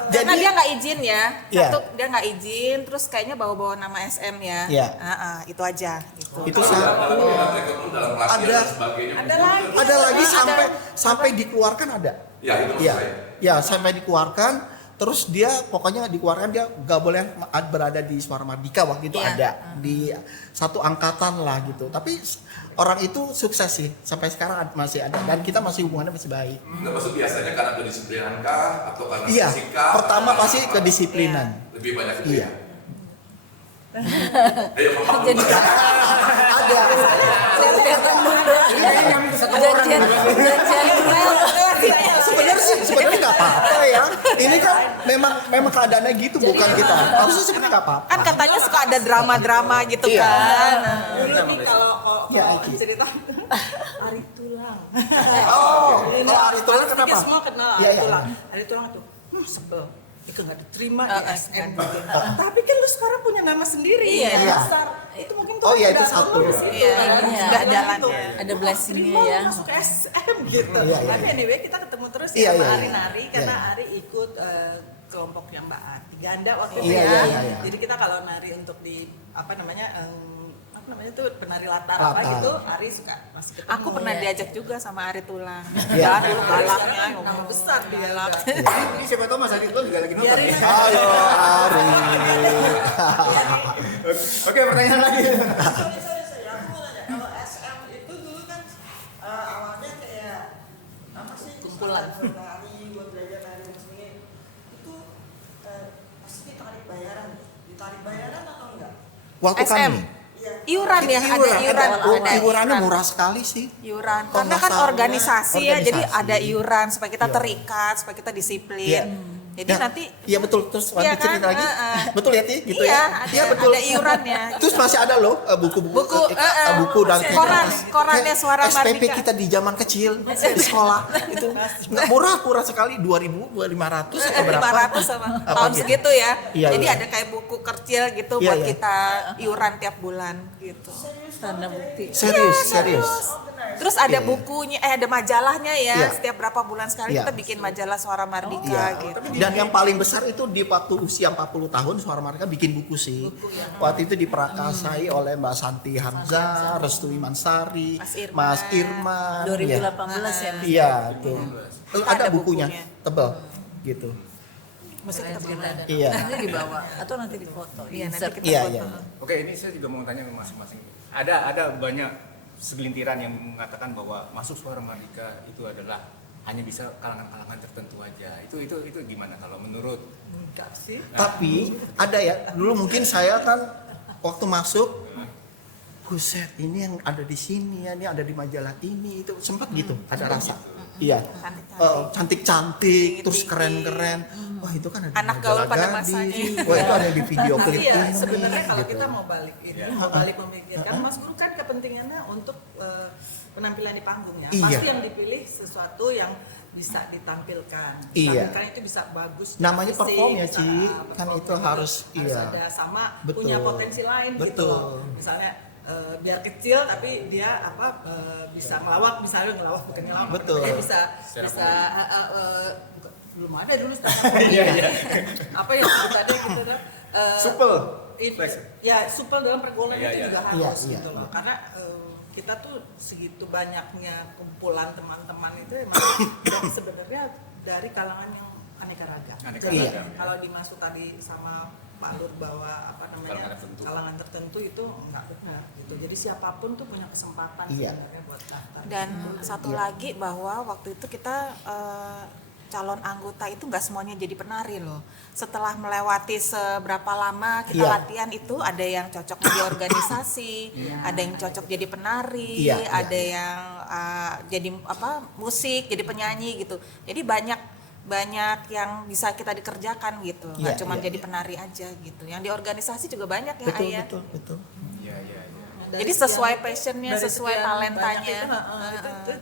Karena dia nggak izin ya, Iya. satu dia nggak izin, terus kayaknya bawa-bawa nama SM ya. Iya. Itu aja. Gitu. Itu satu. dalam pelatihan Ada. dan sebagainya. Ada lagi sampai dikeluarkan ada. Ya itu maksud Iya. saya. Ya, sampai dikeluarkan. Terus dia pokoknya dikeluarkan, dia nggak boleh berada di Suara Mardika waktu itu. Iya. Ada di satu angkatan lah gitu. Tapi orang itu sukses sih, sampai sekarang masih ada, dan kita masih hubungannya masih baik. Nah, maksud biasanya karena kedisiplinan kah atau karena Iya, fisik kah? pertama pasti kedisiplinan. Lebih banyak itu Iya. ya. Ayo Pak. Jadi Ada. lihat-lihatan dulu. Janjian dulu. Sebenarnya nggak apa-apa ya. Ini kan memang keadaannya gitu, bukan kita. Harusnya sebenarnya nggak apa-apa. Kan katanya suka ada drama-drama gitu Iya. kan. Dulu nih kalau Iya, mau Aki. cerita Ari Tulang. Oh, kalau Ari Tulang Pasti kenapa? dia semua kenal Iya, Ari iya. Tulang. Ari Tulang tuh, sebel. Itu nggak diterima di kan. SM. Tapi kan lu sekarang punya nama sendiri. Iya. yang besar. Itu mungkin tuh Oh, iya, udah itu satu. turun di situ. Iya, iya, udah Sebelum jalannya. itu. Ada blessingnya Terima, ya. masuk ke SM gitu. Iya, iya, Tapi iya. anyway kita ketemu terus Iya, ya sama iya, Ari iya. Nari karena Iya. Ari ikut kelompoknya Mbak Ati Ganda waktu itu Iya, ya. iya, iya, iya. Jadi kita kalau nari untuk di apa namanya tuh penari latar Latar. apa gitu, Ari suka masih ketemu. Aku pernah diajak juga sama Ari Tulang. Iya. Ya, dulu galaknya Nama besar dia galak. Ini siapa tahu Mas Adit lo juga lagi nonton. Biarin ya? aja. Halo Ari. Oke, pertanyaan lagi. Sorry, aku mau nanya, kalau SM itu dulu kan awalnya kayak apa sih? Kumpulan. Buat nari, buat belajar nari musik itu pasti ditarik bayaran atau enggak? Waktu SM. kami. Iya. Iuran ya, ada iuran. Oh, Ada iurannya murah sekali sih. Iuran. Kalau Karena kan masalahnya organisasi ya, jadi organisasi. ada iuran supaya kita Iya. terikat, supaya kita disiplin. Iya. Jadi Ya, nanti iya betul, terus Iya nanti cerita kan? lagi. Betul ya, Ti? Gitu iya, ya. ada, Iya betul. ada iurannya. Terus masih ada loh buku-buku Buku, buku dan korannya Suara SPP Mardika. kita di zaman kecil di sekolah itu nggak murah sekali 2.000 2.500 atau berapa 500 sama Apa tahun gitu. segitu ya. Iya, Jadi iya. ada kayak buku kecil gitu Iya, buat iya. kita iuran tiap bulan gitu. Tanda bukti. serius. Terus ada Iya. bukunya, ada majalahnya ya. Iya. Setiap berapa bulan sekali Iya. kita bikin majalah Suara Mardika Iya. gitu. Dan yang paling besar itu di waktu usia 40 tahun Suara Mardika bikin buku sih. Waktu itu diperakasai oleh Mbak Santi Hamzah, Restu Imansari, Mas Mas Irman. 2018 ya. Iya, tuh. Ada Ada bukunya, bukunya. tebal gitu. Mesti kita Ada. Iya. Nanti dibawa atau nanti difoto. Iya, nanti Insert. kita Iya, foto. iya. Oke, ini saya juga mau tanya ke masing-masing. Ada banyak segelintiran yang mengatakan bahwa masuk Suara Mardika itu adalah hanya bisa kalangan-kalangan tertentu aja. Itu gimana kalau menurut? Enggak sih. Tapi ada ya, dulu mungkin saya kan waktu masuk, buset ini yang ada di sini ya, ini ada di majalah ini, itu sempat gitu, ada rasa. Iya, cantik-cantik, terus keren-keren. Wah itu kan ada di Anak gaul majalah pada gadis. masanya. Wah itu ada di video klip Iya, ini. sebenarnya kalau gitu. kita mau balik ini, mau balik memikirkan, Mas Guru kan kepentingannya untuk penampilan di panggung ya. Iya. Pasti yang dipilih sesuatu yang bisa ditampilkan. Iya. Ditampilkan itu bisa bagus. Namanya fisik, perform ya, bisa, Ci. perform Kan itu juga harus, iya. ada sama Betul. punya potensi lain gitu Betul. loh. Misalnya biar kecil tapi dia bisa ngelawak, misalnya ngelawak bukan ngelawak, Betul. dia bisa belum ada dulu stand-up apa yang disebut tadi gitu kan Supel. ya supel dalam pergaulan Iya, itu iya. juga Iya, harus iya, gitu loh iya. karena kita tuh segitu banyaknya kumpulan teman-teman itu emang sebenarnya dari kalangan yang aneka ragam. Aneka Jadi ragam, ya. kalau dimaksud tadi sama Pak Lur bahwa apa namanya kalangan tertentu itu enggak benar gitu. Jadi siapapun tuh punya kesempatan Iya. sebenarnya buat daftar. Dan satu lagi bahwa waktu itu kita calon anggota itu nggak semuanya jadi penari loh. Setelah melewati seberapa lama kita Iya. latihan itu ada yang cocok di organisasi, ada yang cocok jadi penari, Iya, ada iya. yang jadi musik, jadi penyanyi gitu. Jadi banyak yang bisa kita dikerjakan gitu, nggak Iya, cuma iya, jadi iya. penari aja gitu. Yang di organisasi juga banyak ya Betul, Ayah. betul. Iya. Dari Jadi sesuai sekian- passionnya, dari sesuai sekian talentanya. banyak itu,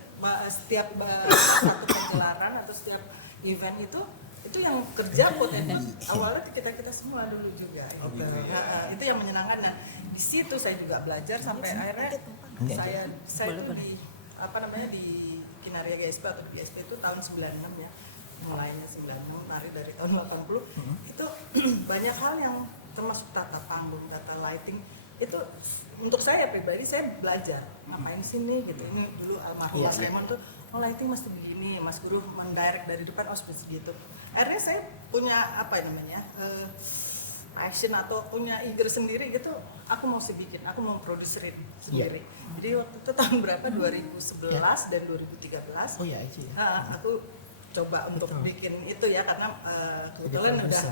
setiap satu pagelaran atau setiap event itu itu yang kerja potensi awalnya kita semua dulu juga gitu. Itu yang menyenangkan. Nah di situ saya juga belajar sampai akhirnya saya itu di di Kinaria GSP atau di GSP itu tahun 96 ya, mulainya 96, nari dari tahun 80 itu banyak hal yang termasuk tata panggung, tata lighting itu untuk saya pribadi saya belajar ngapain sini gitu. Ini dulu almarhum Mas Raymond tuh lighting mesti begini, Mas Guru mendirect dari depan seperti gitu. Akhirnya saya punya passion atau punya ide sendiri gitu, aku mau bikin, aku mau produserin sendiri. Jadi waktu itu tahun berapa 2011 dan 2013. Oh ya itu ya. Aku coba untuk bikin itu ya karena kebetulan udah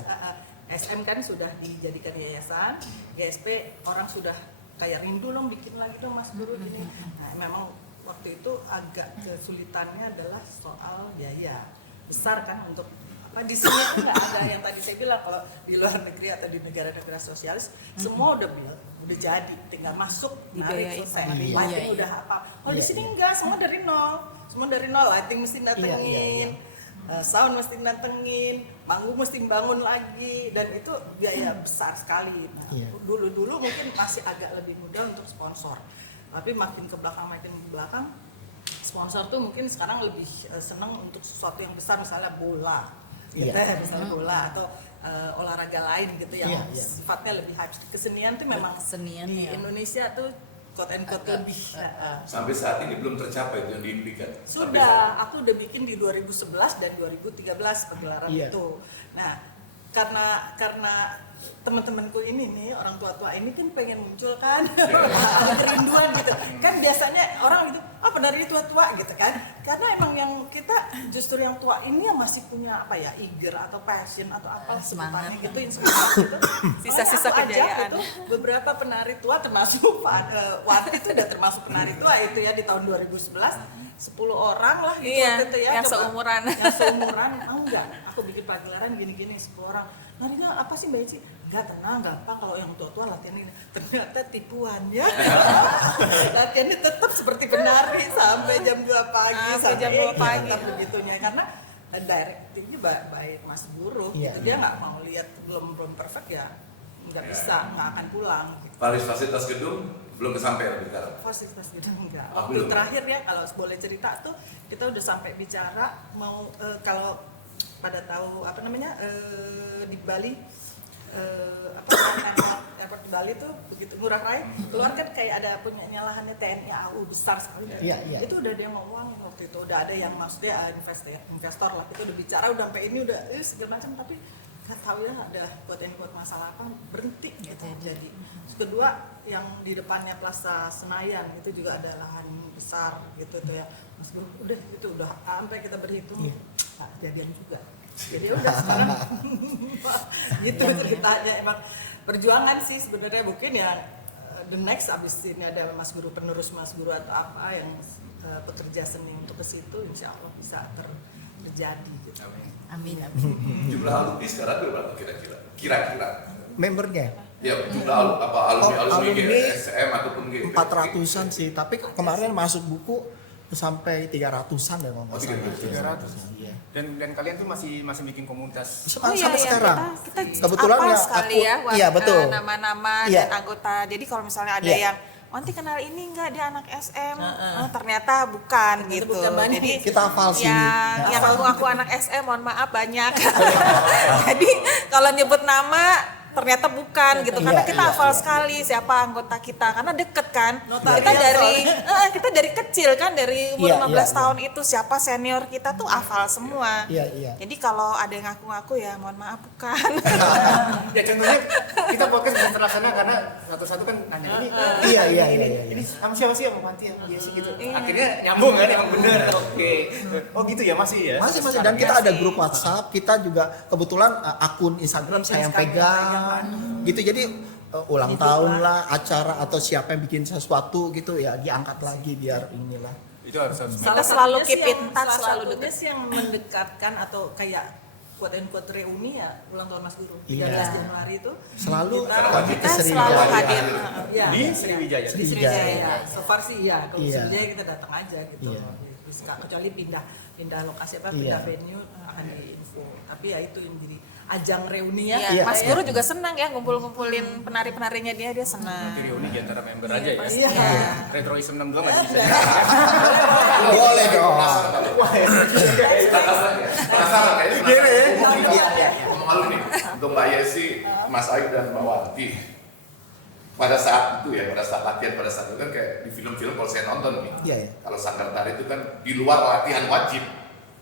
SM kan sudah dijadikan yayasan, GSP orang sudah kayak rindu dong bikin lagi dong Mas Guru ini. Nah memang waktu itu agak kesulitannya adalah soal biaya besar kan untuk di sini tuh nggak ada yang tadi saya bilang kalau di luar negeri atau di negara-negara sosialis semua udah jadi tinggal masuk narik selesai lighting udah apa. Kalau di sini enggak, semua dari nol, lighting mesti datengin, sound mesti datengin, panggung mesti bangun lagi dan itu biaya besar sekali. Nah, dulu mungkin masih agak lebih mudah untuk sponsor, tapi makin ke belakang sponsor tuh mungkin sekarang lebih senang untuk sesuatu yang besar, misalnya bola. Misalnya bola atau olahraga lain gitu yang sifatnya lebih hype. Kesenian tuh memang di Indonesia tuh quote and quote lebih sampai saat ini belum tercapai itu yang diimpikan. Sudah, aku udah bikin di 2011 dan 2013 pegelaran itu. Nah, karena teman-temanku ini nih orang tua-tua ini kan pengen muncul kan ada kerinduan gitu kan, biasanya orang gitu penari tua-tua gitu kan, karena emang yang kita justru yang tua ini yang masih punya eager atau passion atau apa semangat gitu, inspirasi gitu. Sisa-sisa kejayaan itu beberapa penari tua termasuk Wati itu udah termasuk penari tua itu ya di tahun 2011 10 orang lah gitu, gitu ya yang seumuran enggak aku bikin pagelaran gini-gini 10 orang. Narinya apa sih Mbak Ici? Enggak, tenang, gampang kalau yang tua-tua latihan ini. Ternyata tipuannya. Latihannya tetap seperti penari sampai jam 2 pagi. Sampai jam 2 pagi. Begitunya karena directingnya baik Mas Guru. Gitu. Dia nggak mau lihat belum perfect ya nggak bisa, nggak akan pulang. Gitu. Fasilitas gedung belum sampai sekarang. Fasilitas gedung enggak. Belum. Terakhir ya kalau boleh cerita tuh kita udah sampai bicara mau kalau pada tahu di Bali airport di Bali tuh begitu Ngurah Rai keluar kan kayak ada punya lahannya TNI AU besar sekali. Itu udah ada yang ngomong waktu itu, udah ada yang maksudnya investor lah, itu udah bicara udah sampai ini udah segala macam, tapi nggak tahu ya ada quote masalah apa berhenti gitu. Jadi kedua yang di depannya Plaza Senayan itu juga ada lahan besar gitu tuh ya Mas Guru, udah itu udah sampai kita berhitung jadian juga. Jadi udah sekarang gitu ceritanya, emang perjuangan sih sebenarnya, mungkin ya the next abis ini ada Mas Guru, penerus Mas Guru atau apa yang pekerja seni untuk ke situ, insya Allah bisa terjadi gitu. Amin. Jumlah alumni sekarang berapa kira-kira? Membernya Ya, jumlah alumni SM ataupun 400-an sih, tapi kemarin masuk buku sampai 300-an deh ngomong. 300. Dan kalian tuh masih bikin komunitas Sampai sekarang. Kita kebetulan apa ya sekali aku, ya betul. nama-nama dan anggota. Jadi kalau misalnya ada yang Wanti kenal ini enggak, dia anak SM, ternyata bukan gitu. Jadi kita hafal sih. Yang aku anak SM, mohon maaf banyak. Jadi kalau nyebut nama ternyata bukan gitu, karena kita hafal sekali siapa anggota kita, karena deket kan. Kita dari kecil kan, dari umur 15 tahun itu siapa senior kita tuh hafal semua. Jadi kalau ada yang ngaku-ngaku ya mohon maaf bukan. Ya contohnya kita podcast bisa terlaksana karena satu-satu kan nanya ini sama siapa sih, sama Wanti, iya sih gitu. Akhirnya nyambung kan, emang bener. Oke. Oh gitu ya, masih Masih dan kita ada grup WhatsApp, kita juga kebetulan akun Instagram saya yang pegang. Gitu, jadi ulang tahun lah, acara atau siapa yang bikin sesuatu gitu ya diangkat lagi biar inilah. Itu harus Kita selalu keep in touch, selalu satunya sih yang mendekatkan atau kayak quote and quote reuni ya ulang tahun Mas Guru 13 Januari itu Selalu kita selalu hadir di Sriwijaya. Sriwijaya. So far sih ya, kalau Sriwijaya kita datang aja gitu. Kecuali pindah pindah lokasi Iya. pindah venue akan diinfo. Tapi ya itu yang jadi ajang reuni ya. Iya, Iya. Mas Guru juga senang ya ngumpul-ngumpulin penari-penarinya dia senang. Nanti reuni di antara member aja ya. Iya. Retroism 62 nggak bisa. Boleh dong. Penasaran kayaknya. Iya, iya. Ngomong malu nih, untuk Mbak Yesi, Mas Ayu dan Mbak Wanti. Pada saat itu ya, pada saat latihan, pada saat itu kan kayak di film-film kalau saya nonton nih. Iya, iya. Kalau sanggar tari itu kan di luar latihan wajib.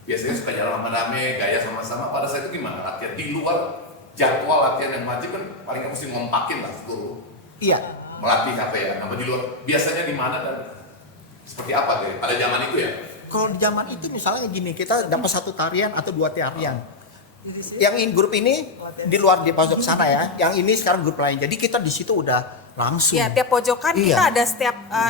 Biasanya suka jalan rame-rame, gaya sama-sama. Pada saat itu gimana latihan? Di luar jadwal latihan yang wajib kan paling nggak mesti ngompakin lah guru. Iya. Melatih apa ya? Nama di luar. Biasanya di mana dan seperti apa deh? Pada zaman itu ya? Kalau di zaman itu misalnya gini, kita dapat satu tarian atau dua tarian. Jadi sih, Yang ini grup ini di luar di pojok sana ya, yang ini sekarang grup lain. Jadi kita di situ udah langsung. Iya, tiap pojokan Iya. kita ada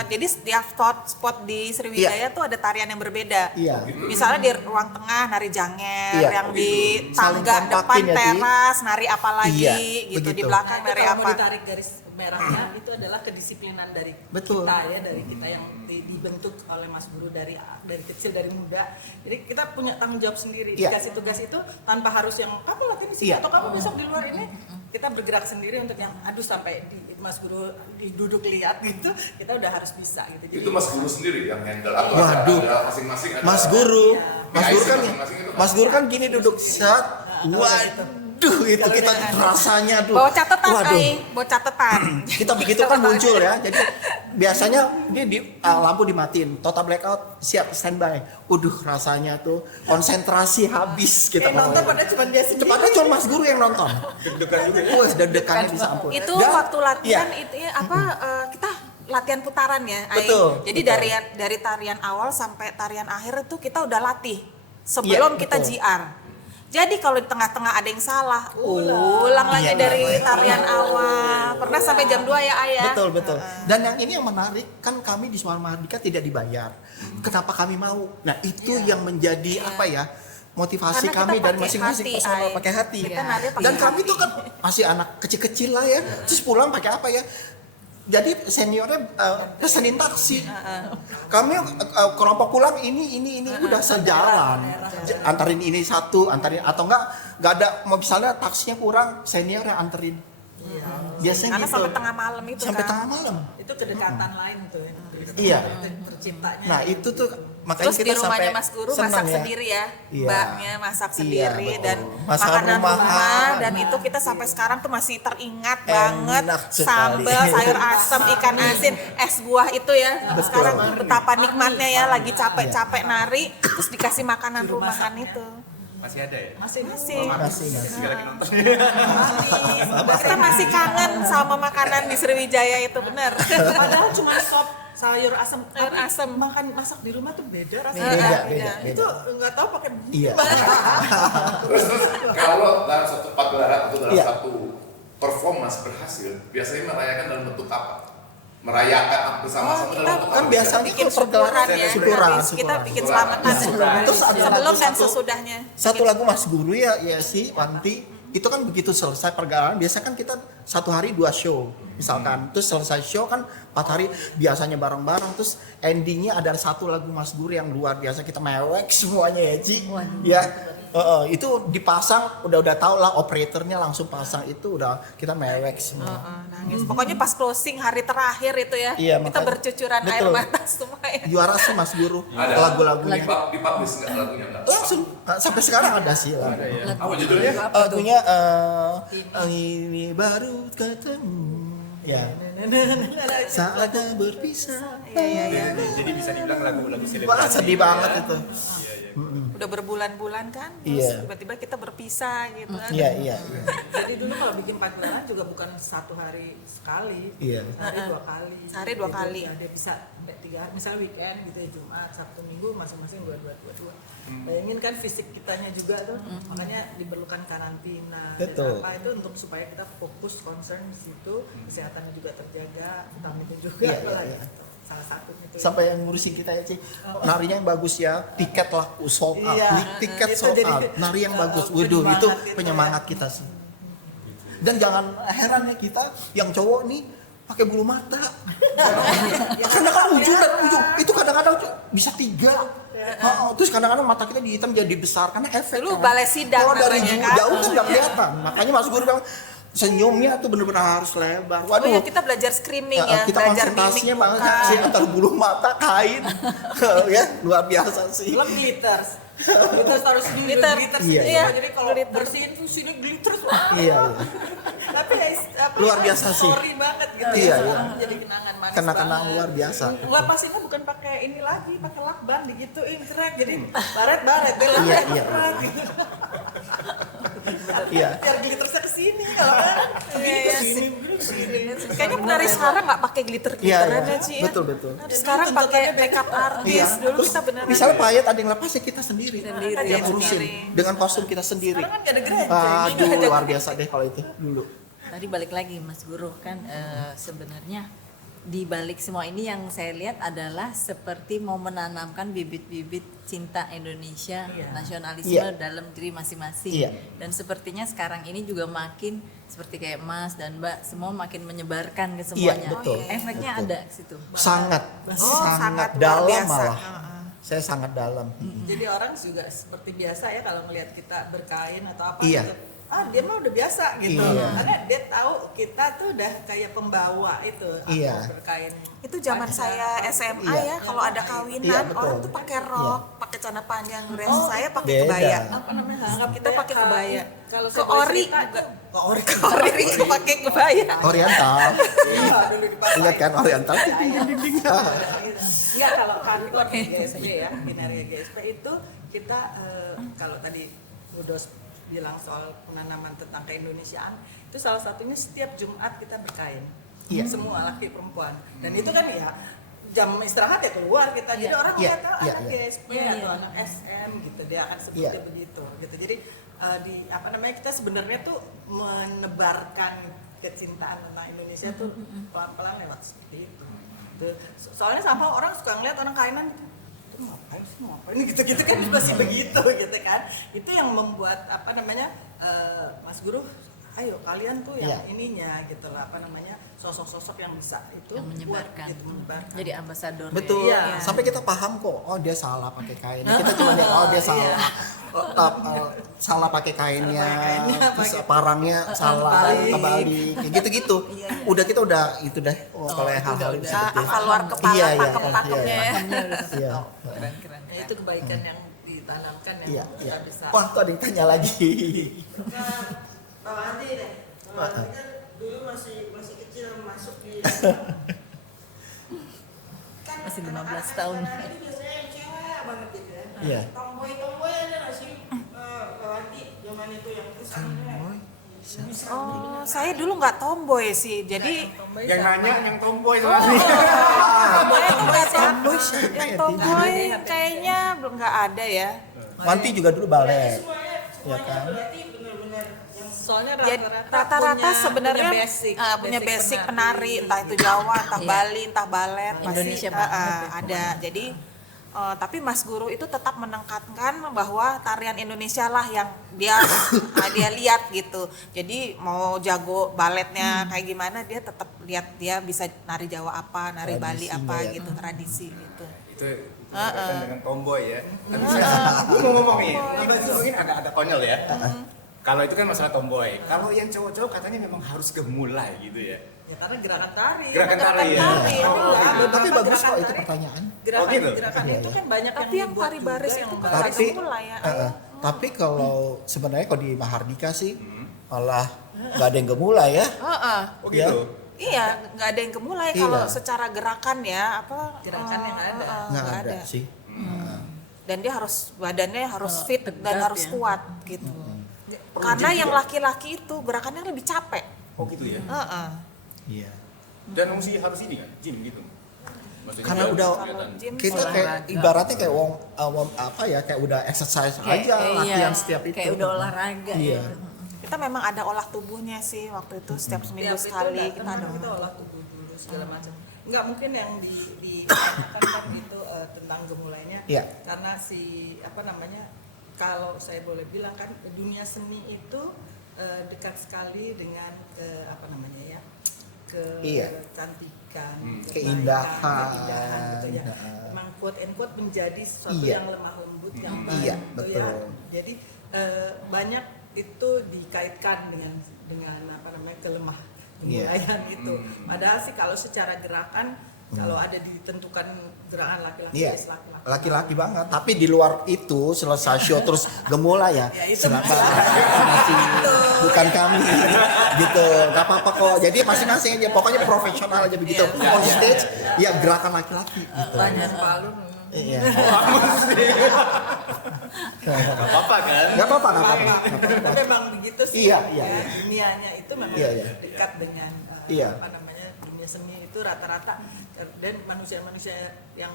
jadi setiap spot di Sriwijaya tuh ada tarian yang berbeda. Iya. Misalnya di ruang tengah nari janger, Iya. yang di Saling tangga depan kompakin ya, Ci. teras nari apa lagi Iya, gitu, di begitu. belakang Nah, itu nari kalau apa. mau ditarik garis merahnya itu adalah kedisiplinan dari Betul. kita ya, dari kita yang dibentuk oleh Mas Guru dari kecil, dari muda. Jadi kita punya tanggung jawab sendiri. Iya. Dikasih tugas itu tanpa harus yang kamu latihan di sini Iya. atau kamu besok di luar ini. Kita bergerak sendiri untuk yang aduh sampai Mas Guru duduk lihat gitu, kita udah harus bisa gitu. Jadi Itu Mas Guru sendiri yang handle atau Waduh. ada masing-masing ada Mas Guru, Mas Guru kan, masing-masing itu Mas Guru kan gini duduk set, waduh itu kita rasanya tuh. Bawa catatan, Waduh. Ai, bawa catatan. Kita begitu kan muncul ya. Jadi biasanya dia lampu dimatiin, total blackout, siap standby. Waduh rasanya tuh konsentrasi habis kita. yang nonton pada cuma dia sendiri. Cepatnya cuma Mas Guru yang nonton. Deg-degan juga ya. Wah, deg-degannya bisa ampun. Itu Dan- waktu latihan iya. itu ya kita latihan putaran ya, Ai. Betul, Jadi betul. dari tarian awal sampai tarian akhir itu kita udah latih sebelum Iya, kita betul. JR. Jadi kalau di tengah-tengah ada yang salah, ulang lagi Iya, dari iya. tarian awal. Pernah sampai jam 2 ya, Ayah? Betul, betul. Dan yang ini yang menarik, kan kami di Suara Mahardika tidak dibayar. Kenapa kami mau? Nah, itu yang menjadi apa ya? Motivasi Karena kami kita dari pakai masing-masing hati, personal Ay. pakai hati. Kita nari pakai Dan kami hati. tuh kan masih anak kecil-kecil lah ya. Terus pulang pakai apa ya? Jadi seniornya pesenin taksi. Kami kelompok pulang ini udah sejalan. Antarin ini satu, antarin atau enggak ada mau misalnya taksinya kurang, senior yang anterin. Biasanya Karena gitu. sampai tengah malam itu Sampai kan. tengah malam. itu kedekatan lain tuh ya. Iya. Terciptanya. Nah, itu tuh makanya Terus kita di rumahnya sampai Mas Guru senang masak ya. sendiri ya, Iya. mbaknya masak Iya, sendiri betul. dan Masakan makanan rumah rumahan. dan itu kita sampai sekarang tuh masih teringat Enak banget. sekali. Sambal, sayur asem, ikan asin, es buah itu ya. Sekarang tuh betapa nikmatnya ya, lagi capek-capek nari terus dikasih makanan rumahan itu. Masih ada ya? masih Masih. Masih. Juga lagi nonton. Kita masih kangen sama makanan di Sriwijaya itu bener. Padahal cuma sop sayur asam, Sayur tapi asem. makan masak di rumah tuh beda rasanya. Beda. Itu nggak tahu pakai bumbu. Iya. Terus kalau dalam satu pagelaran atau dalam Iya. satu performance berhasil, biasanya merayakan dalam bentuk apa? Merayakan bersama-sama kita dalam bentuk kan apa? biasanya Bikin itu pergelaran syukuran ya. syukuran, Kita syukuran. bikin selamatan Syukuran. Terus ada sebelum dan satu- sesudahnya. Satu lagu Mas Guru ya si Wanti itu kan begitu selesai pergelaran biasa kan kita satu hari 2 show misalkan terus selesai show kan 4 hari biasanya bareng-bareng terus endingnya ada satu lagu Mas Guru yang luar biasa kita mewek semuanya ya Ci ya itu dipasang udah tahu lah operatornya langsung pasang itu udah kita mewek semua. Nangis. Pokoknya pas closing hari terakhir itu ya, Iya, kita makanya. bercucuran air Betul. mata semua ya. Juara sih Mas Guru Ada. lagu-lagunya Dipublish nggak lagunya nggak? langsung sampai sekarang ada sih lagu. Apa judulnya? Lagunya ini baru ketemu ya saatnya berpisah. Jadi bisa dibilang lagu-lagu Wah selebrasi. sedih banget itu. Udah berbulan-bulan kan, Iya. terus tiba-tiba kita berpisah gitu kan. Iya. Jadi dulu kalau bikin pagelaran juga bukan satu hari sekali, Iya. sehari 2 kali. Sehari 2 kali. Dia bisa 3 hari, misalnya weekend gitu ya, Jumat, Sabtu, Minggu masing-masing 2. Bayangin kan fisik kitanya juga tuh, makanya diperlukan karantina. Betul. Dan apa itu untuk supaya kita fokus concern di situ, kesehatannya juga terjaga, vitamin itu juga Iya, lah iya. gitu. Salah satu gitu. Sampai yang ngurusin kita ya Ci, narinya yang bagus ya, tiket laku sold out, Iya, tiket itu sold jadi, out, nari yang bagus, waduh penyemangat itu gitu penyemangat kita sih. Dan jangan heran ya kita yang cowok nih pakai bulu mata, kadang-kadang ujung itu kadang-kadang bisa 3 Terus kadang-kadang mata kita dihitam jadi besar karena efek. Dulu kan. balai sidang Kalau dari namanya, kan? jauh kan nggak kelihatan. Makanya Mas Guru bilang senyumnya tuh benar-benar harus lebar. Oh ya, kita belajar screening ya, kita belajar konsentrasinya mimik banget muka. sih antara bulu mata, kain, ya luar biasa sih. Belum glitters. Glitters harus dulu Glitter. glitters Iya, ini. iya. Jadi kalau Glitter. bersihin tuh sini glitters wah. Iya, Tapi ya Luar biasa sih. Sorry banget gitu Iya, ya. iya. Jadi kenangan manis. Kenang-kenang banget. luar biasa. Lapasinnya bukan pakai ini lagi, pakai lakban digituin keren. Jadi baret deh lah. Iya, iya. Gitu. Iya. Biar glittersnya kesini kalau kan. Iya, Kesini. Kayaknya penari sekarang nggak pakai glitter Iya, glitteran iya. ya Ci ya. Betul. Sekarang pakai makeup artis. Iya. Dulu Terus kita beneran. misalnya payet ada yang lepas ya kita sendiri. Sendiri, Yang sendiri. urusin dengan kostum kita sendiri. Sekarang kan gak ada gereja. Aduh, luar biasa deh kalau itu dulu. Tadi balik lagi Mas Guru kan sebenarnya di balik semua ini yang saya lihat adalah seperti mau menanamkan bibit-bibit cinta Indonesia, Iya. nasionalisme Iya. dalam diri masing-masing. Iya. Dan sepertinya sekarang ini juga makin seperti kayak Mas dan Mbak semua makin menyebarkan ke semuanya. betul. Efeknya Betul. ada ke situ. Sangat, sangat luar dalam biasa. malah. Saya sangat dalam. Jadi orang juga seperti biasa ya kalau melihat kita berkain atau apa Iya. gitu. Dia mah udah biasa gitu. Iya. Karena dia tahu kita tuh udah kayak pembawa itu Iya. berkain. Itu zaman saya SMA Iya. ya, kalau ada kawinan Iya, betul. orang tuh pakai rok, pakai celana panjang. Res saya pakai beda. kebaya. Apa namanya? Anggap Kita pakai kebaya. Kalau Ke saya boleh ori cerita, juga. Ke ori. Ori pakai kebaya. Oriental. Iya, dulu dipakai. Ingat kan Oriental? Enggak, kalau kami waktu di GSP ya, Binaria GSP itu kita kalau tadi Udos bilang soal penanaman tentang keindonesiaan, itu salah satunya setiap Jumat kita berkain. Iya. Semua laki perempuan. Dan itu kan ya jam istirahat ya keluar kita. Jadi orang Iya, melihat iya, anak iya. GSP Iya, atau iya. anak SM gitu, dia akan sebutnya Iya. begitu gitu. Jadi di apa namanya, kita sebenarnya tuh menebarkan kecintaan tentang Indonesia tuh pelan-pelan lewat seperti itu. Tuh, soalnya sama orang suka ngeliat orang kainan itu ngapain gitu-gitu kan masih begitu gitu kan. Itu yang membuat apa namanya Mas Guru, ayo kalian tuh yang Iya. ininya gitu lah, apa namanya, sosok-sosok yang bisa itu Yang menyebarkan. buat gitu, menyebarkan. Jadi ambasador. Betul. Iya. Sampai kita paham kok. Oh dia salah pakai kain. Kita cuma lihat oh dia salah. Salah pakai kainnya. Terus parangnya salah kebalik. Kayak gitu-gitu. Udah kita udah itu deh. Oh, kalau yang hal-hal itu seperti itu. Asal luar kepala, Iya, iya, pakem-pakemnya ya. Iya. Keren. Ya, itu kebaikan yang ditanamkan yang Iya, kita iya. bisa. Wah, tuh ada yang tanya lagi. Bang Andi deh. Bang Andi kan dulu masih kecil masuk di kan Masih 15 anak-anak tahun. sekarang ini biasanya yang cewek banget gitu ya. Iya. Tomboy ada nggak sih Bang Andi zaman itu yang kesannya? Oh, saya dulu nggak tomboy sih. Jadi Yang nanya yang tomboy soalnya. saya tuh nggak Tomboy tomboy. siapa ya? Yang tomboy kayaknya belum nggak ada ya. Wanti juga dulu balet. Semuanya Ya kan? berarti benar-benar yang Soalnya Jadi rata-rata rata-rata sebenarnya punya basic penari, entah itu Jawa, entah Iya. Bali, entah balet, Indonesia pasti, banget ya. ada. Jadi tapi Mas Guru itu tetap menekankan bahwa tarian Indonesia lah yang dia lihat gitu. Jadi mau jago baletnya kayak gimana, dia tetap lihat dia bisa nari Jawa apa, nari Bali Tradisinya apa ya. gitu, tradisi gitu. Itu berkaitan dengan tomboy ya. Tapi saya mau ngomong nih, mungkin agak konyol ya. Kalau itu kan masalah tomboy. Kalau yang cowok-cowok katanya memang harus gemulai gitu ya. ya karena gerakan tari. Gerakan tari ya. tari, Oh, iya. Tapi beberapa bagus gerakan kok itu tari. pertanyaan. Gerakan, Oh, gitu? gerakan Iya, itu iya. kan banyak Tapi yang dibuat tari juga baris yang itu bagus. kan Tapi mulai ya. tapi kalau sebenarnya kalau di Mahardika sih malah nggak ada yang gemulai ya. Oh gitu. Iya, nggak ada yang kemulai Iya. kalau secara gerakan ya apa Gerakan yang ada. Nggak ada sih. Dan dia harus badannya harus fit dan tegap harus ya. kuat gitu. Karena yang laki-laki itu gerakannya lebih capek. Oh gitu ya. Iya. Dan mesti harus ini kan, gym gitu. Maksudnya Karena biar udah kelihatan. Gym kita olahraga. kayak ibaratnya kayak apa ya kayak udah exercise aja latihan setiap itu. Kayak udah olahraga Iya. ya. kita memang ada olah tubuhnya sih waktu itu setiap seminggu Tiap itu sekali datang kita kan ada. kita olah tubuh dulu segala macam. Enggak mungkin yang ditanyakan kan itu tentang gemulainya. Iya. Karena si apa namanya, kalau saya boleh bilang kan dunia seni itu dekat sekali dengan apa namanya ya, Iya. kecantikan, Keindahan. keindahan gitu ya. Heeh. Memang quote and quote menjadi sesuatu Iya. yang lemah lembut yang Iya, baik gitu ya. betul. Jadi banyak itu dikaitkan dengan apa namanya kelemah Iya. lembutan itu. Padahal sih kalau secara gerakan kalau ada ditentukan gerakan laki-laki Iya, yes, laki-laki. laki-laki banget. Tapi di luar itu selesai show terus gemula ya. Ya, itu Silakan masalah. masih bukan kami gitu. Gak apa-apa kok. Jadi masing-masing aja. Pokoknya profesional aja begitu. Iya, On stage ya gerakan laki-laki. Gitu. Banyak Palu. Iya. Gak apa-apa kan? Gak apa-apa, gak apa-apa. Tapi memang begitu sih. Iya, iya, ya. iya. Dunianya itu memang Iya, iya. dekat dengan Iya. apa namanya dunia seni itu rata-rata dan manusia-manusia yang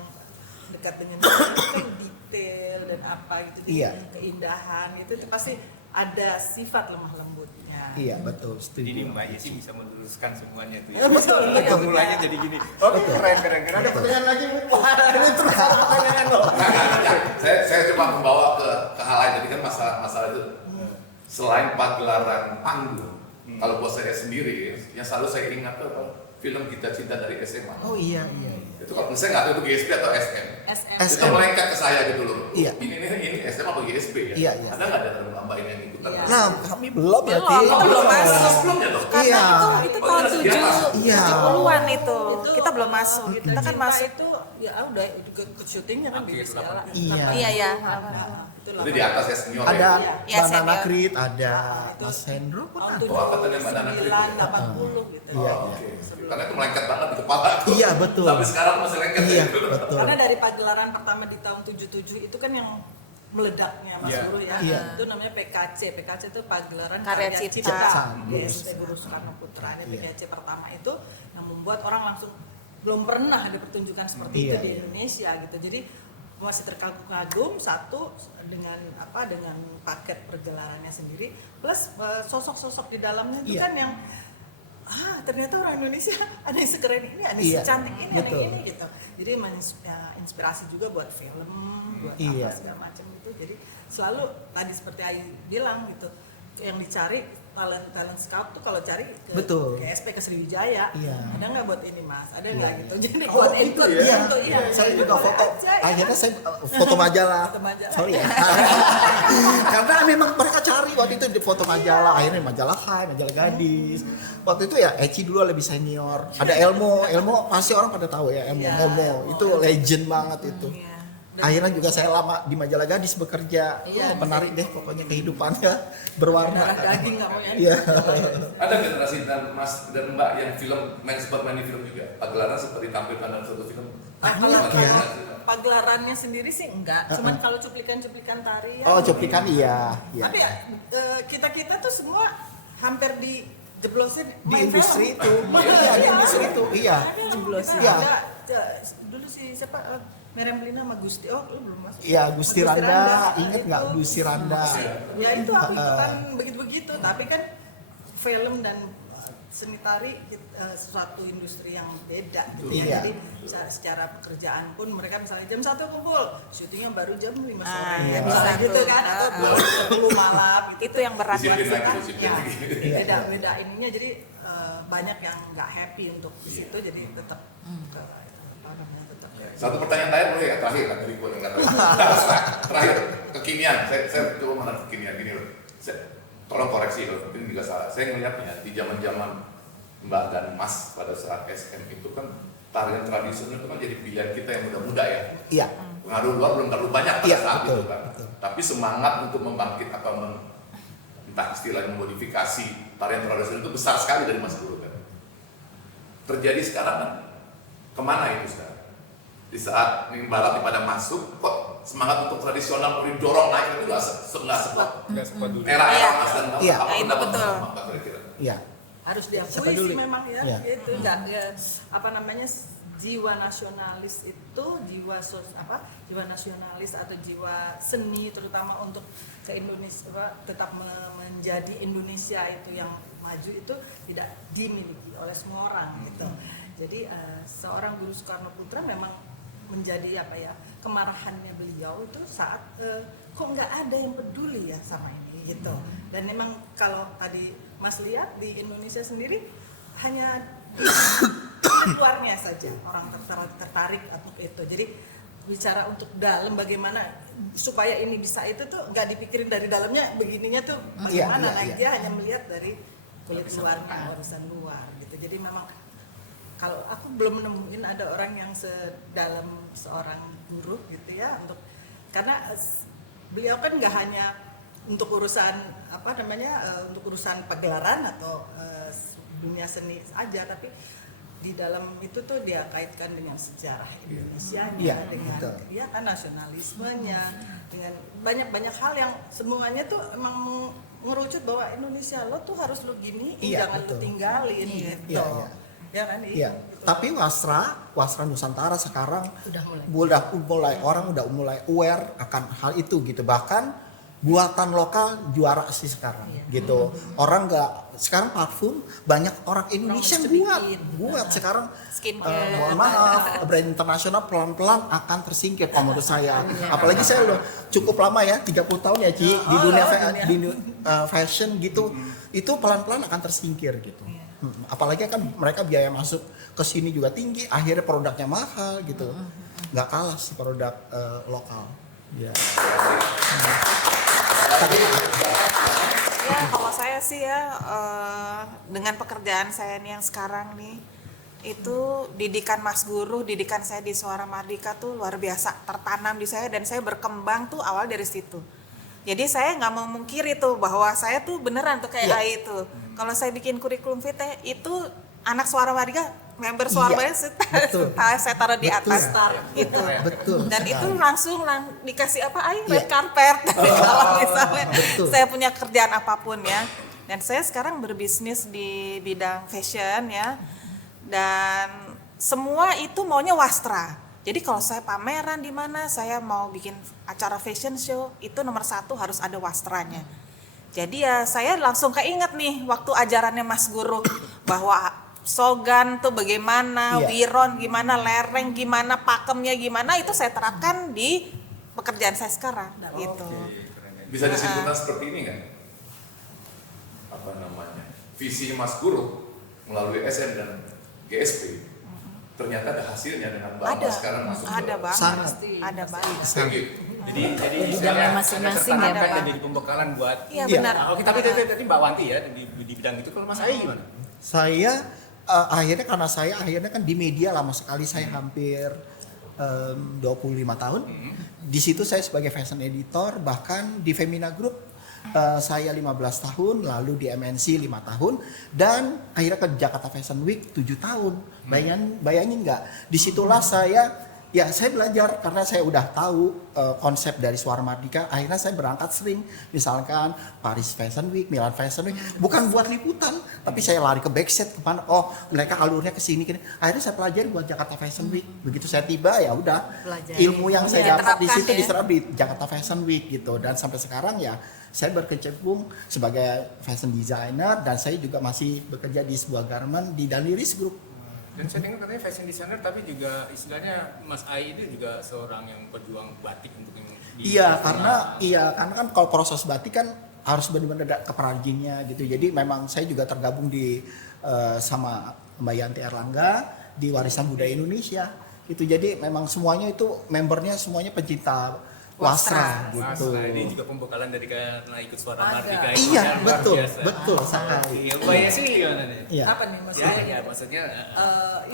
dekat dengan seni itu kan detail dan apa gitu, Iya. keindahan itu pasti ada sifat lemah lembutnya. Iya, betul. Setuju. Ini Mbak Yesi bisa meluruskan semuanya tuh Ya, betul, betul. Mulanya jadi gini. Oke, keren. Ada pertanyaan lagi? Wah, ini terus ada pertanyaan loh. Saya coba membawa ke hal lain. Jadi kan masalah itu selain pagelaran panggung, kalau buat saya sendiri, yang selalu saya ingat tuh film Kita Cinta dari SMA. Oh iya. Itu kalau saya nggak tahu itu GSP atau SM. SM. Itu melengket ke saya gitu loh. Iya. Ini SM atau GSP ya? Iya. Ada nggak dari Mbak ini yang ikutan? Iya. Nah, kami belum ya. Belum, Ti. kita belum masuk. Belum ya dong? Karena Iya. itu tahun Oh, iya, iya. 70-an itu. Kita belum masuk. Kita Kita kan Cinta masuk. itu ya udah ke syutingnya kan Akhir di segala. Iya. Iya, iya. Itu Berarti di atas ya senior Ada ya? Iya, Mbak Nana senior. Krit, ada itu Mas Hendro pun tahun ada. Oh, apa tadi Mbak Nana Krit? 79, 80 gitu. Iya, Oh, oke. Karena itu melengket banget di kepala aku. Iya, betul. Tapi sekarang masih lengket Iya, ya. betul. Karena dari pagelaran pertama di tahun 77 itu kan yang meledaknya Mas Iya. Guru ya. Iya. Itu namanya PKC. PKC itu pagelaran Karya Cipta. Di SD Guru Soekarno Putra. Ini Iya. PKC pertama itu yang membuat orang langsung belum pernah ada pertunjukan seperti itu Iya, di iya. Indonesia gitu. Jadi masih terkagum-kagum satu dengan paket perjalanannya sendiri plus sosok-sosok di dalamnya itu Iya. kan yang ternyata orang Indonesia ada yang sekeren ini, ada yang Iya, secantik ini, ada betul. yang ini gitu. Jadi inspirasi juga buat film, buat Iya. apa segala macam gitu. Jadi selalu tadi seperti Ayu bilang gitu, yang dicari talent scout tuh kalau cari ke Betul. GSP ke Sriwijaya, Iya. ada nggak buat ini Mas? Ada nggak Iya. gitu? Jadi Oh, buat itu ikut ya? gitu, iya. Saya juga Boleh foto. aja, ya. Akhirnya saya foto majalah. Foto majalah. Sorry ya. Karena memang mereka cari waktu itu di foto majalah. Akhirnya majalah Hai, majalah Gadis. Waktu itu ya Eci dulu lebih senior. Ada Elmo pasti orang pada tahu ya Elmo. Iya, Momo Elmo. itu legend banget itu. Iya. Akhirnya juga saya lama di majalah Gadis bekerja. Iya, Menarik deh pokoknya kehidupannya berwarna. Darah daging nggak mau ya. Iya. Ada generasi dan Mas dan Mbak yang film sempat main di film juga. Pagelaran seperti ditampilkan dalam suatu film. Pagelarannya sendiri sih enggak, cuman kalau cuplikan-cuplikan tarian. Oh, cuplikan iya. Tapi ya kita tuh semua hampir dijeblosin Di main industri film. itu. Iya, di industri itu. Iya. Jeblosin. Iya. Dulu si siapa? Meriam Belina sama Gusti. Oh, lu belum masuk. Iya, Gusti Gusti Randa. Ingat itu. nggak Gusti Randa? Ya itu aku ikutan begitu-begitu, tapi kan film dan seni tari sesuatu industri yang beda gitu ya. Iya. Jadi secara pekerjaan pun mereka misalnya jam 1 kumpul, syutingnya baru jam 5 sore. Iya, Bisa bisa gitu tuh. kan, atau baru 10 malam gitu. Itu yang berat Disiplin banget. lagi, Kan, disiplin ya, lagi. beda ininya jadi banyak yang nggak happy untuk di situ jadi tetap ke apa namanya tetap Satu pertanyaan terakhir boleh ya? Terakhir kan dari gue yang kata. Terakhir kekinian. Saya coba menarik kekinian gini loh. Tolong koreksi kalau ini juga salah. Saya ngelihatnya di zaman-zaman Mbak dan Mas pada saat SM itu kan tarian tradisional itu kan jadi pilihan kita yang muda-muda ya. Iya. Pengaruh luar belum terlalu banyak pada Iya, saat betul, itu kan. betul. Tapi semangat untuk membangkit atau entah istilahnya modifikasi tarian tradisional itu besar sekali dari masa dulu kan. Terjadi sekarang kan kemana itu sekarang? Di saat barat pada masuk kok semangat untuk tradisional mau didorong naik itu nggak sekuat Nggak sempat dulu. era Iya. Mas dan Iya. apa Itu pendapat betul. Mbak kira-kira? Iya. harus Siapa diakui dulu? sih memang ya, Iya. itu enggak ya, apa namanya jiwa nasionalis itu jiwa jiwa nasionalis atau jiwa seni terutama untuk se Indonesia tetap menjadi Indonesia itu yang maju itu tidak dimiliki oleh semua orang gitu. Jadi seorang Guru Soekarno Putra memang menjadi kemarahannya beliau itu saat kok nggak ada yang peduli ya sama ini gitu. Dan memang kalau tadi Mas lihat di Indonesia sendiri hanya luarnya saja orang tertarik atau itu. Jadi bicara untuk dalam bagaimana supaya ini bisa itu tuh nggak dipikirin dari dalamnya begininya tuh bagaimana. Nah dia hanya melihat dari kulit luarnya, urusan luar gitu. Jadi memang kalau aku belum nemuin ada orang yang sedalam seorang guru gitu ya, untuk karena beliau kan nggak hanya untuk urusan untuk urusan pagelaran atau dunia seni aja, tapi di dalam itu tuh dia kaitkan dengan sejarah Indonesia-nya, dengan dia kan nasionalismenya, dengan banyak hal yang semuanya tuh emang ngerucut bahwa Indonesia lo tuh harus lo gini, jangan lo tinggalin gitu. Ya kan? Iya. Gitu. Tapi Wasra Nusantara sekarang Udah mulai orang udah mulai aware akan hal itu gitu. Bahkan buatan lokal juara sih sekarang gitu. Orang nggak sekarang parfum banyak orang Indonesia yang buat sekarang. Skincare. Mohon maaf, brand internasional pelan-pelan akan tersingkir kalau menurut saya. Apalagi saya udah cukup lama ya, 30 tahun ya Ci di dunia fashion gitu. Itu pelan-pelan akan tersingkir gitu. Apalagi kan mereka biaya masuk ke sini juga tinggi, akhirnya produknya mahal gitu. Nggak kalah sih produk lokal. Ya. Ya kalau saya sih ya dengan pekerjaan saya nih yang sekarang nih, itu didikan Mas Guru, didikan saya di Suara Mardika tuh luar biasa tertanam di saya, dan saya berkembang tuh awal dari situ. Jadi saya nggak mau mungkiri tuh bahwa saya tuh beneran tuh kayak AI itu. Kalau saya bikin kurikulum vitae itu anak Suara Mardika, member Suara Mardika, saya taruh di atas gitu. Betul. Dan itu langsung dikasih apa? Red carpet. Kalau misalnya saya punya kerjaan apapun ya. Dan saya sekarang berbisnis di bidang fashion ya. Dan semua itu maunya wastra. Jadi kalau saya pameran di mana, saya mau bikin acara fashion show, itu nomor 1 harus ada wastranya. Jadi ya saya langsung keinget nih waktu ajarannya Mas Guru bahwa sogan tuh bagaimana, wiron gimana, lereng gimana, pakemnya gimana, itu saya terapkan di pekerjaan saya sekarang gitu. Bisa disimpulkan seperti ini kan? Apa namanya? Visi Mas Guru melalui SM dan GSP ternyata ada hasilnya dengan Bapak sekarang masuk ada banget, sangat. ada banget. Thank you. Jadi bidangnya masing-masing ya, Pak. dan jadi pembekalan buat. Iya benar. Oke, tapi tadi Mbak Wanti ya di bidang itu, kalau Mas Ai gimana? Saya akhirnya karena saya akhirnya kan di media lama sekali, saya hampir 25 tahun. Di situ saya sebagai fashion editor, bahkan di Femina Group saya 15 tahun, lalu di MNC 5 tahun, dan akhirnya ke Jakarta Fashion Week 7 tahun. Bayangin nggak? Disitulah saya belajar karena saya udah tahu konsep dari Suara Mardika. Akhirnya saya berangkat sering, misalkan Paris Fashion Week, Milan Fashion Week, bukan buat liputan, tapi saya lari ke backstage kemana? Oh, mereka alurnya ke sini. Akhirnya saya pelajari buat Jakarta Fashion Week. Begitu saya tiba ya udah, ilmu yang saya dapat di situ diserap di Jakarta Fashion Week gitu. Dan sampai sekarang ya saya berkecimpung sebagai fashion designer, dan saya juga masih bekerja di sebuah garment di Daniris Group. Dan saya dengar katanya fashion designer, tapi juga istilahnya Mas Ai itu juga seorang yang pejuang batik untuk yang karena kan kalau proses batik kan harus benar-benar ada keperajinnya gitu. Jadi memang saya juga tergabung di sama Mbak Yanti Erlangga di Warisan Budaya Indonesia. Itu jadi memang semuanya itu membernya semuanya pencinta wasra gitu. Ini juga pembekalan dari karena ikut Suara Mardika. Iya, betul sekali. Iya, Mbak Yesi gimana nih? Iya. Apa nih maksudnya? Ya, maksudnya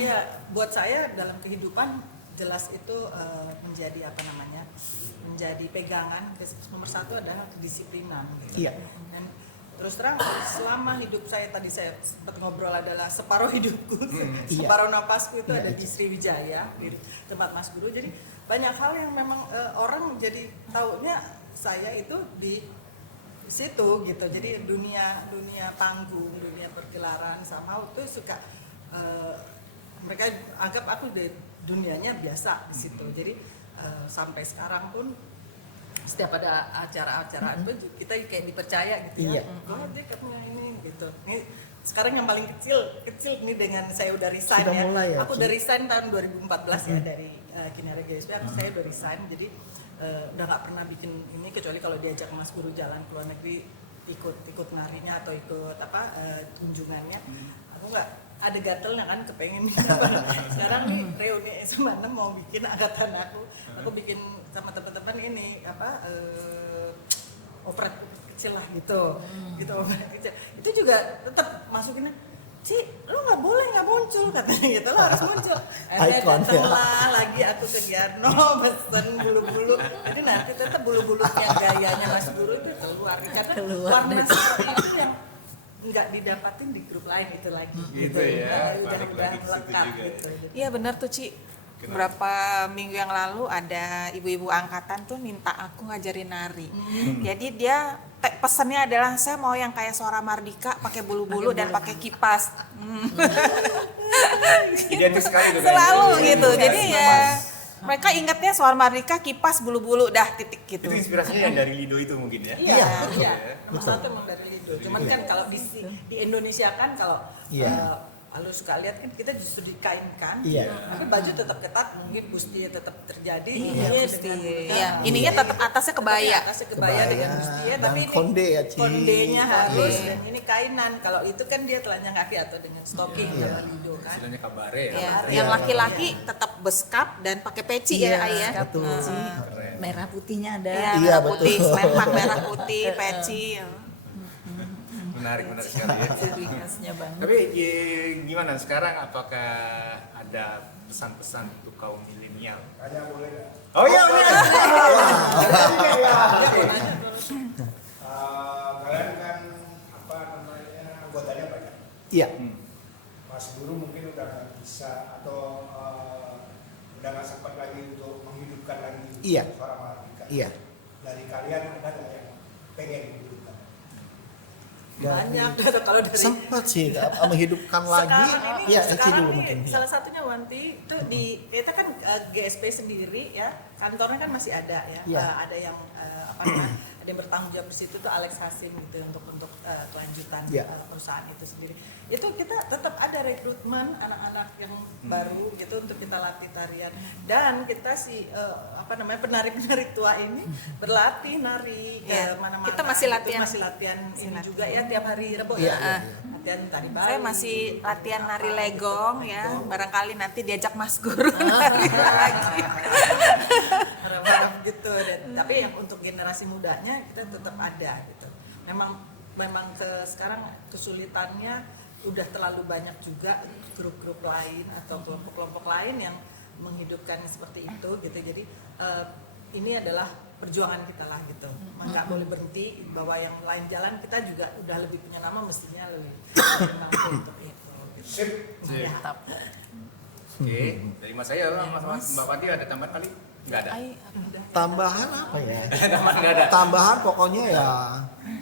Ya buat saya dalam kehidupan jelas itu menjadi menjadi pegangan. Nomor 1 adalah kedisiplinan. Gitu. Iya. Dan terus terang selama hidup saya, tadi saya sempat ngobrol, adalah separuh hidupku, separuh napasku itu ada di Sriwijaya, di tempat Mas Guru. Jadi banyak hal yang memang orang jadi taunya saya itu di situ gitu. Jadi dunia panggung, dunia pergelaran sama itu suka mereka anggap aku dunianya biasa di situ. Jadi sampai sekarang pun setiap ada acara-acara itu kita kayak dipercaya gitu ya. Oh dia katanya ini gitu. Ini sekarang yang paling kecil ini dengan saya udah resign Sudah mulai ya, aku udah resign tahun 2014 ya dari Kinerja GSP. Saya udah resign, jadi udah nggak pernah bikin ini kecuali kalau diajak Mas Guru jalan ke luar negeri, ikut narinya atau ikut kunjungannya. Aku nggak ada gatelnya kan kepengen. Sekarang nih reuni SMA 6 mau bikin angkatan aku bikin sama teman-teman ini apa operasi kecil lah gitu, gitu operasi kecil. Itu juga tetap masukin. Lu nggak boleh nggak muncul katanya gitu, lo harus muncul. Akhirnya Icon, datanglah lagi aku ke Giarno pesen bulu-bulu. Jadi nanti tetap bulu-bulu yang gayanya Mas Guru itu keluar karena warna seperti itu yang nggak didapatin di grup lain itu lagi. Gitu ya, Udah balik lagi ke situ lengkap juga. gitu. Iya benar tuh Ci. Beberapa minggu yang lalu ada ibu-ibu angkatan tuh minta aku ngajarin nari. Jadi dia pesannya adalah saya mau yang kayak Suara Mardika pakai bulu-bulu dan pakai kipas. Identik sekali tuh. Selalu kan? gitu. Iya, Jadi sama. ya mereka ingatnya Suara Mardika kipas bulu-bulu dah titik gitu. Itu inspirasinya yang dari Lido itu mungkin ya. Iya, betul. iya. Nomor satu emang dari Lido. Cuman kan kalau di Indonesia kan kalau Iya. kalau suka lihat kan kita justru dikainkan, Iya. tapi baju tetap ketat, mungkin bustinya tetap terjadi, Iya, ininya busti. dengan Iya, ininya tetap atasnya kebaya. atasnya kebaya dengan bustinya, Dan tapi ini konde ya, Ci. kondenya harus Iya. dan ini kainan. Kalau itu kan dia telanjang kaki atau dengan stocking Iya. sama lido kan. Istilahnya kabare ya. Ya, Iya. yang laki-laki tetap beskap dan pakai peci ya Ayah. betul. Keren. Merah putihnya ada. Iya, Iya, merah putih, betul. selempang merah putih, peci. Menarik sekali ya. Ciri khasnya banget. Tapi gimana sekarang, apakah ada pesan-pesan untuk kaum milenial? Tanya boleh nggak? Oh iya, Kalian kan apa namanya anggotanya banyak. Iya. Mas Guru mungkin udah nggak bisa atau udah nggak sempat lagi untuk menghidupkan lagi Iya. Suara Mardika. Iya. Dari kalian ada nggak yang pengen menghidupkan? Banyak kalau dari Sempat sih menghidupkan lagi. Iya, Ci sekarang dulu nih, mungkin. salah satunya Wanti itu di kita kan GSP sendiri ya, kantornya kan masih ada ya. Iya. Ada yang apa namanya, ada yang bertanggung jawab di situ tuh Alex Hasim gitu untuk kelanjutan Iya. perusahaan itu sendiri. Itu kita tetap ada rekrutmen anak-anak yang baru gitu untuk kita latih tarian, dan kita apa namanya penari-penari tua ini berlatih nari Iya. ke mana-mana. Kita masih Gitu, latihan. masih latihan ini latihan. juga ya tiap hari Rebo Iya, ya. iya. Latihan tari Bali. Saya masih latihan nari legong ya, barangkali nanti diajak Mas Guru nari lagi. Harap-harap gitu. Dan tapi yang untuk generasi mudanya kita tetap ada gitu. Memang sekarang kesulitannya udah terlalu banyak juga grup-grup lain atau kelompok-kelompok lain yang menghidupkan seperti itu gitu. Jadi ini adalah perjuangan kita lah gitu. Nggak boleh berhenti, bahwa yang lain jalan kita juga udah lebih punya nama, mestinya lebih mampu untuk itu. Gitu. Sip. Mantap. Oke, dari Mas saya, Mbak Pati ada tambahan kali? Nggak ada. Tambahan apa ya? Tambahan nggak ada. Tambahan pokoknya ya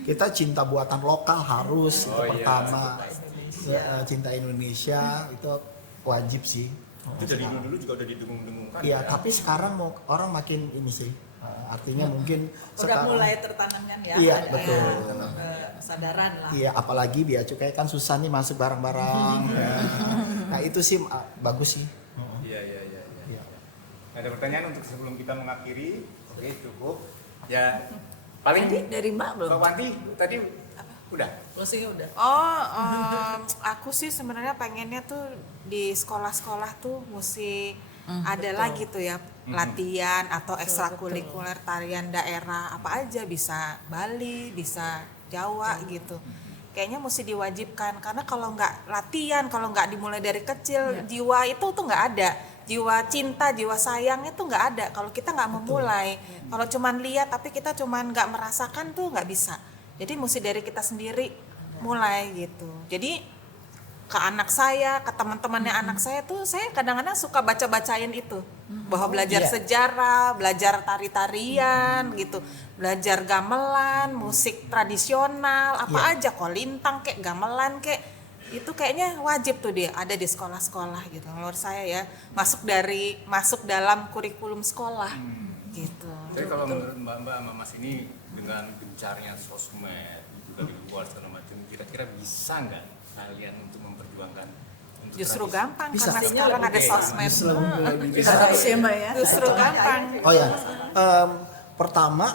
kita cinta buatan lokal harus itu Oh iya, pertama. Cinta Indonesia itu wajib sih. Itu dari dulu juga udah didengung-dengungkan. Iya, ya. tapi sekarang orang makin ini sih. Artinya mungkin Udah sekarang mulai tertanamkan ya. Iya, ada betul. kesadaran lah. iya, apalagi biaya cukai kan susah nih masuk barang-barang. Ya. Nah, itu sih bagus sih. Iya. Iya. Ada pertanyaan untuk sebelum kita mengakhiri? Oke, cukup. Ya, paling Dari Mbak belum? Mbak Wanti tadi udah. Closingnya udah. Oh, aku sih sebenarnya pengennya tuh di sekolah-sekolah tuh mesti ada lagi tuh ya latihan atau ekstrakurikuler tarian daerah apa aja, bisa Bali, bisa Jawa gitu. Kayaknya mesti diwajibkan, karena kalau nggak latihan, kalau nggak dimulai dari kecil, jiwa itu tuh nggak ada. Jiwa cinta, jiwa sayangnya tuh nggak ada kalau kita nggak memulai. Kalau cuman lihat tapi kita cuman nggak merasakan tuh nggak bisa. Jadi mesti dari kita sendiri mulai gitu. Jadi ke anak saya, ke teman-temannya anak saya tuh saya kadang-kadang suka baca-bacain itu. Bahwa belajar Iya. sejarah, belajar tari-tarian gitu. Belajar gamelan, musik tradisional, apa aja, kolintang kek, gamelan kek. Itu kayaknya wajib tuh dia ada di sekolah-sekolah gitu. Menurut saya ya, masuk dalam kurikulum sekolah gitu. Tapi kalau menurut Mbak sama Mas ini dengan gencarnya sosmed juga di luar segala macam, kira-kira bisa nggak kalian untuk memperjuangkan untuk Justru tradisi? gampang Bisa. karena sekarang ada Oke. sosmed. Harus ya Mbak ya. Justru gampang. Oh ya, pertama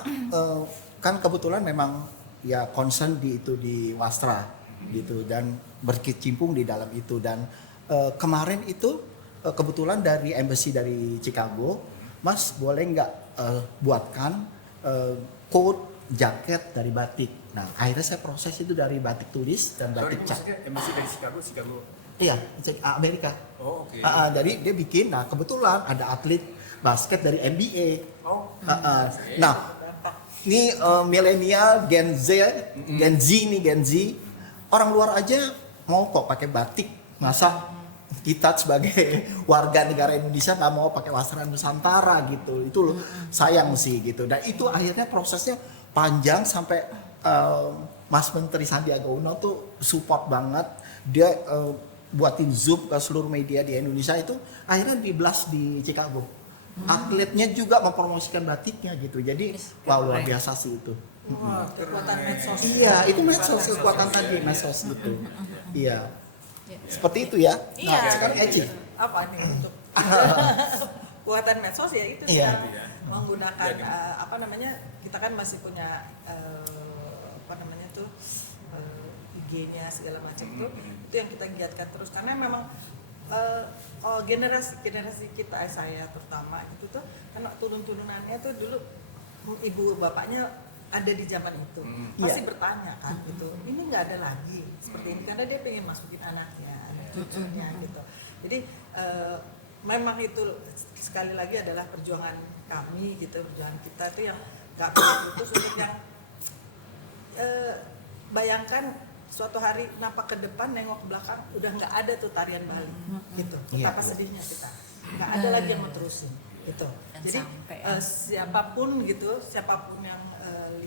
kan kebetulan memang ya concern di Wastra gitu, dan berkecimpung di dalam itu. Dan kemarin itu kebetulan dari embassy dari Chicago, Mas boleh nggak buatkan coat jaket dari batik. Nah akhirnya saya proses itu dari batik tulis dan Sorry, batik cat. maksudnya embassy dari Chicago. Iya, Amerika. Oh, oke. Jadi dia bikin, nah kebetulan ada atlet basket dari NBA. Oh. Nah, ini milenial Gen Z Gen Z, orang luar aja mau kok pakai batik. Masa kita sebagai warga negara Indonesia nggak mau pakai wastran Nusantara gitu? Itu loh sayang sih gitu. Dan itu akhirnya prosesnya panjang sampai Mas Menteri Sandiaga Uno tuh support banget. Dia buatin Zoom ke seluruh media di Indonesia, itu akhirnya di-blast di Chicago. Atletnya juga mempromosikan batiknya gitu. Jadi wow, luar biasa sih itu. Wah, kekuatan medsos. Iya, itu medsos, kekuatan tadi medsos gitu. Iya. Seperti itu ya. Iya. Nah, sekarang Eci. Apa nih untuk kekuatan medsos ya itu Iya. kita menggunakan apa namanya, kita kan masih punya apa namanya tuh IG-nya segala macam itu yang kita giatkan terus karena memang generasi kita, saya terutama itu tuh karena turunannya tuh dulu ibu bapaknya ada di zaman itu pasti bertanya kan gitu, ini nggak ada lagi seperti ini karena dia pengen masukin anaknya, cucunya gitu. Jadi memang itu sekali lagi adalah perjuangan kami gitu, perjuangan kita tuh yang nggak pernah putus untuk yang bayangkan suatu hari nampak ke depan nengok ke belakang udah nggak ada tuh tarian Bali gitu, betapa sedihnya kita nggak ada lagi yang menerusin gitu. Jadi siapapun yang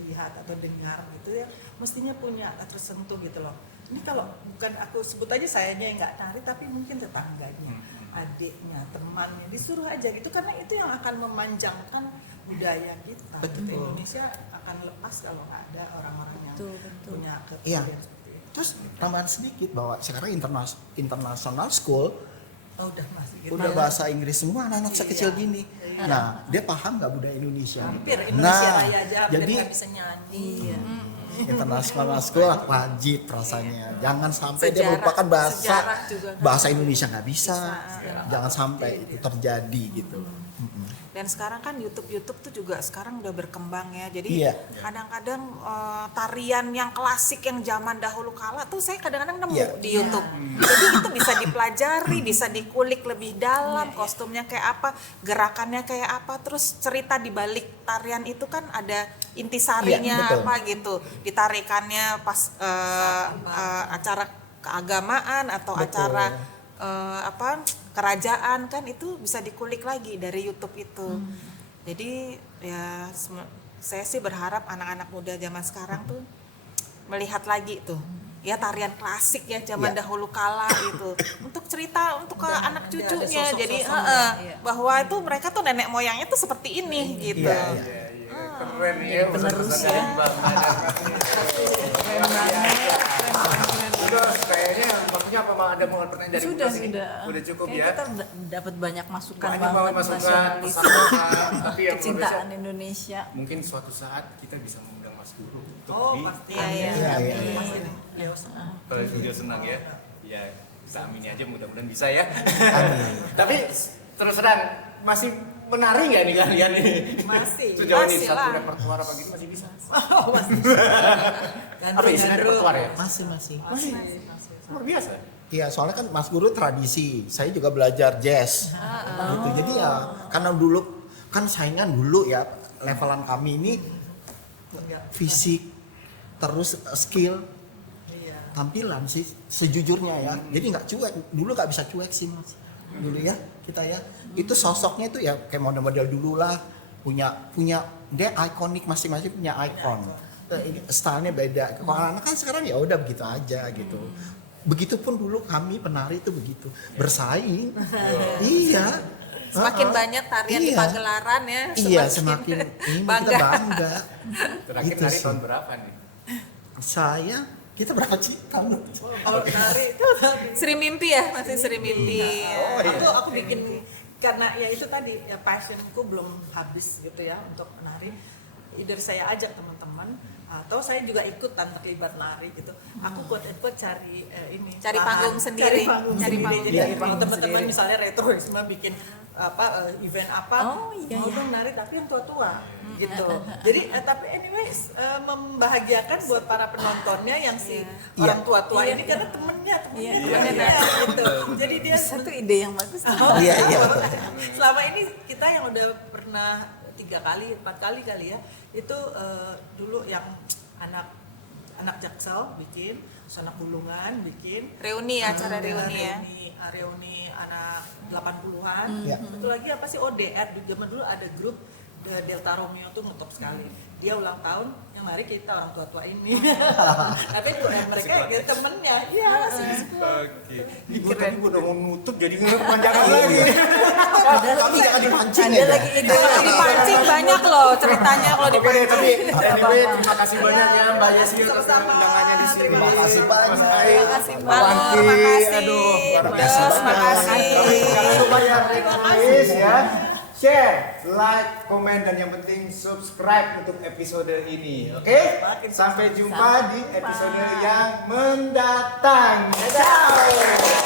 lihat atau dengar gitu ya mestinya punya tersentuh gitu loh. Ini kalau bukan aku sebut aja sayanya yang nggak nari, tapi mungkin tetangganya, adiknya, temannya disuruh aja gitu karena itu yang akan memanjangkan budaya kita. Gitu. Indonesia akan lepas kalau nggak ada orang-orang yang punya kepribadian seperti itu. Terus tambahan sedikit bahwa sekarang international school udah masih gitu. udah bahasa Inggris semua anak-anak sekecil gini. Nah, dia paham nggak budaya Indonesia? Hampir Indonesia Nah, Raya aja hampir jadi nggak bisa nyanyi. international school wajib rasanya. Jangan sampai dia Sejarah- melupakan sejarah juga kan. bahasa Indonesia nggak bisa. Bisa. Jangan sampai itu terjadi gitu. Dan sekarang kan YouTube tuh juga sekarang udah berkembang ya. Jadi Iya. kadang-kadang tarian yang klasik yang zaman dahulu kala tuh saya kadang-kadang nemu Iya. di YouTube. Jadi itu bisa dipelajari, bisa dikulik lebih dalam, kostumnya kayak apa, gerakannya kayak apa, terus cerita di balik tarian itu kan ada intisarinya Iya, betul. apa gitu. Ditarikannya pas acara keagamaan atau Betul. acara kerajaan kan itu bisa dikulik lagi dari YouTube itu. Jadi ya saya sih berharap anak-anak muda zaman sekarang tuh melihat lagi tuh ya tarian klasik ya zaman Iya. dahulu kala itu untuk cerita untuk ke anak ada cucunya. sosok-sosoknya. Jadi bahwa itu mereka tuh nenek moyangnya tuh seperti ini gitu. Iya, Keren ya, penerus pesan-pesan ya. dari Bang Udah, kayaknya maksudnya apa ada mau pertanyaan dari Sudah, Bukas ini? sudah. Udah cukup Kayak ya. kita dapat banyak masukan Banyak banget banget masukan, nasionalisme, pesan-pesan, tapi yang kecintaan Indonesia. mungkin suatu saat kita bisa mengundang Mas Guru untuk di Pasti. Iya. Pasti. Beliau senang. kalau beliau senang ya. Ya, kita amini aja mudah-mudahan bisa ya. Amin. Tapi terus terang masih menari nggak nih kalian ini? Masih. Sejauh ini Masih satu lah. repertuar apa gitu masih bisa? Oh, masih. Apa istilahnya repertuar ya? Masih. Luar biasa. Iya, soalnya kan Mas Guru tradisi. Saya juga belajar jazz. Gitu. Jadi ya karena dulu kan saingan dulu ya levelan kami ini fisik terus skill tampilan sih sejujurnya ya. Jadi nggak cuek. Dulu nggak bisa cuek sih Mas. Dulu ya kita ya. Itu sosoknya itu ya kayak model-model dulu lah. Punya dia ikonik masing-masing punya ikon. Stylenya beda. Kalau anak kan sekarang ya udah begitu aja gitu. Begitupun dulu kami penari itu begitu bersaing. Iya. Semakin banyak tarian di Iya. Pagelaran ya. Iya, semakin ini bangga. kita bangga. Terakhir Gitu nari sih. tahun berapa nih? Kita berapa cita? Kalau nari itu Sri Mimpi ya, masih Sri Mimpi. aku bikin karena ya itu tadi ya passionku belum habis gitu ya untuk menari. Either saya ajak teman-teman Atau saya juga ikutan terlibat lari gitu. Aku quote cari ini. Cari lahan, panggung sendiri. Cari panggung Cari sendiri. panggung Jadi sendiri. kalau teman-teman misalnya retroisme bikin event apa, Oh, iya, mau iya. dong nari tapi yang tua-tua gitu. Jadi tapi anyways membahagiakan buat para penontonnya yang si Iya. orang tua-tua Iya, ini iya. karena temennya Iya, temennya gitu. Jadi dia Satu ide yang bagus. Iya, iya. selama ini kita yang udah pernah 3 kali 4 kali kali ya itu dulu yang anak Jaksel bikin, terus anak Bulungan bikin, Reuni, acara reuni ya. reuni anak 80-an. Iya. Satu lagi apa sih ODR, di zaman dulu ada grup Delta Romeo tuh ngetop sekali. Dia ulang tahun, yang lari kita orang tua-tua ini. Tapi itu mereka ya temennya. Iya, Oke. Ibu tadi udah mau nutup jadi kepanjangan lagi. Kami jangan dipancing Ada ya. lagi ide. Kalau dipancing banyak loh ceritanya kalau Oke deh, tapi dipancing. anyway terima kasih banyak ya Mbak Yesi atas Sama-sama. undangannya di sini. Terima kasih banyak. Mas Ais, Terima kasih, Mbak Bang. Wanti, Makasih. aduh, luar Terus, biasa banget. makasih. Jangan lupa ya, guys ya. Share, like, komen, dan yang penting subscribe untuk episode ini. Oke? Sampai jumpa di episode yang mendatang. Ciao.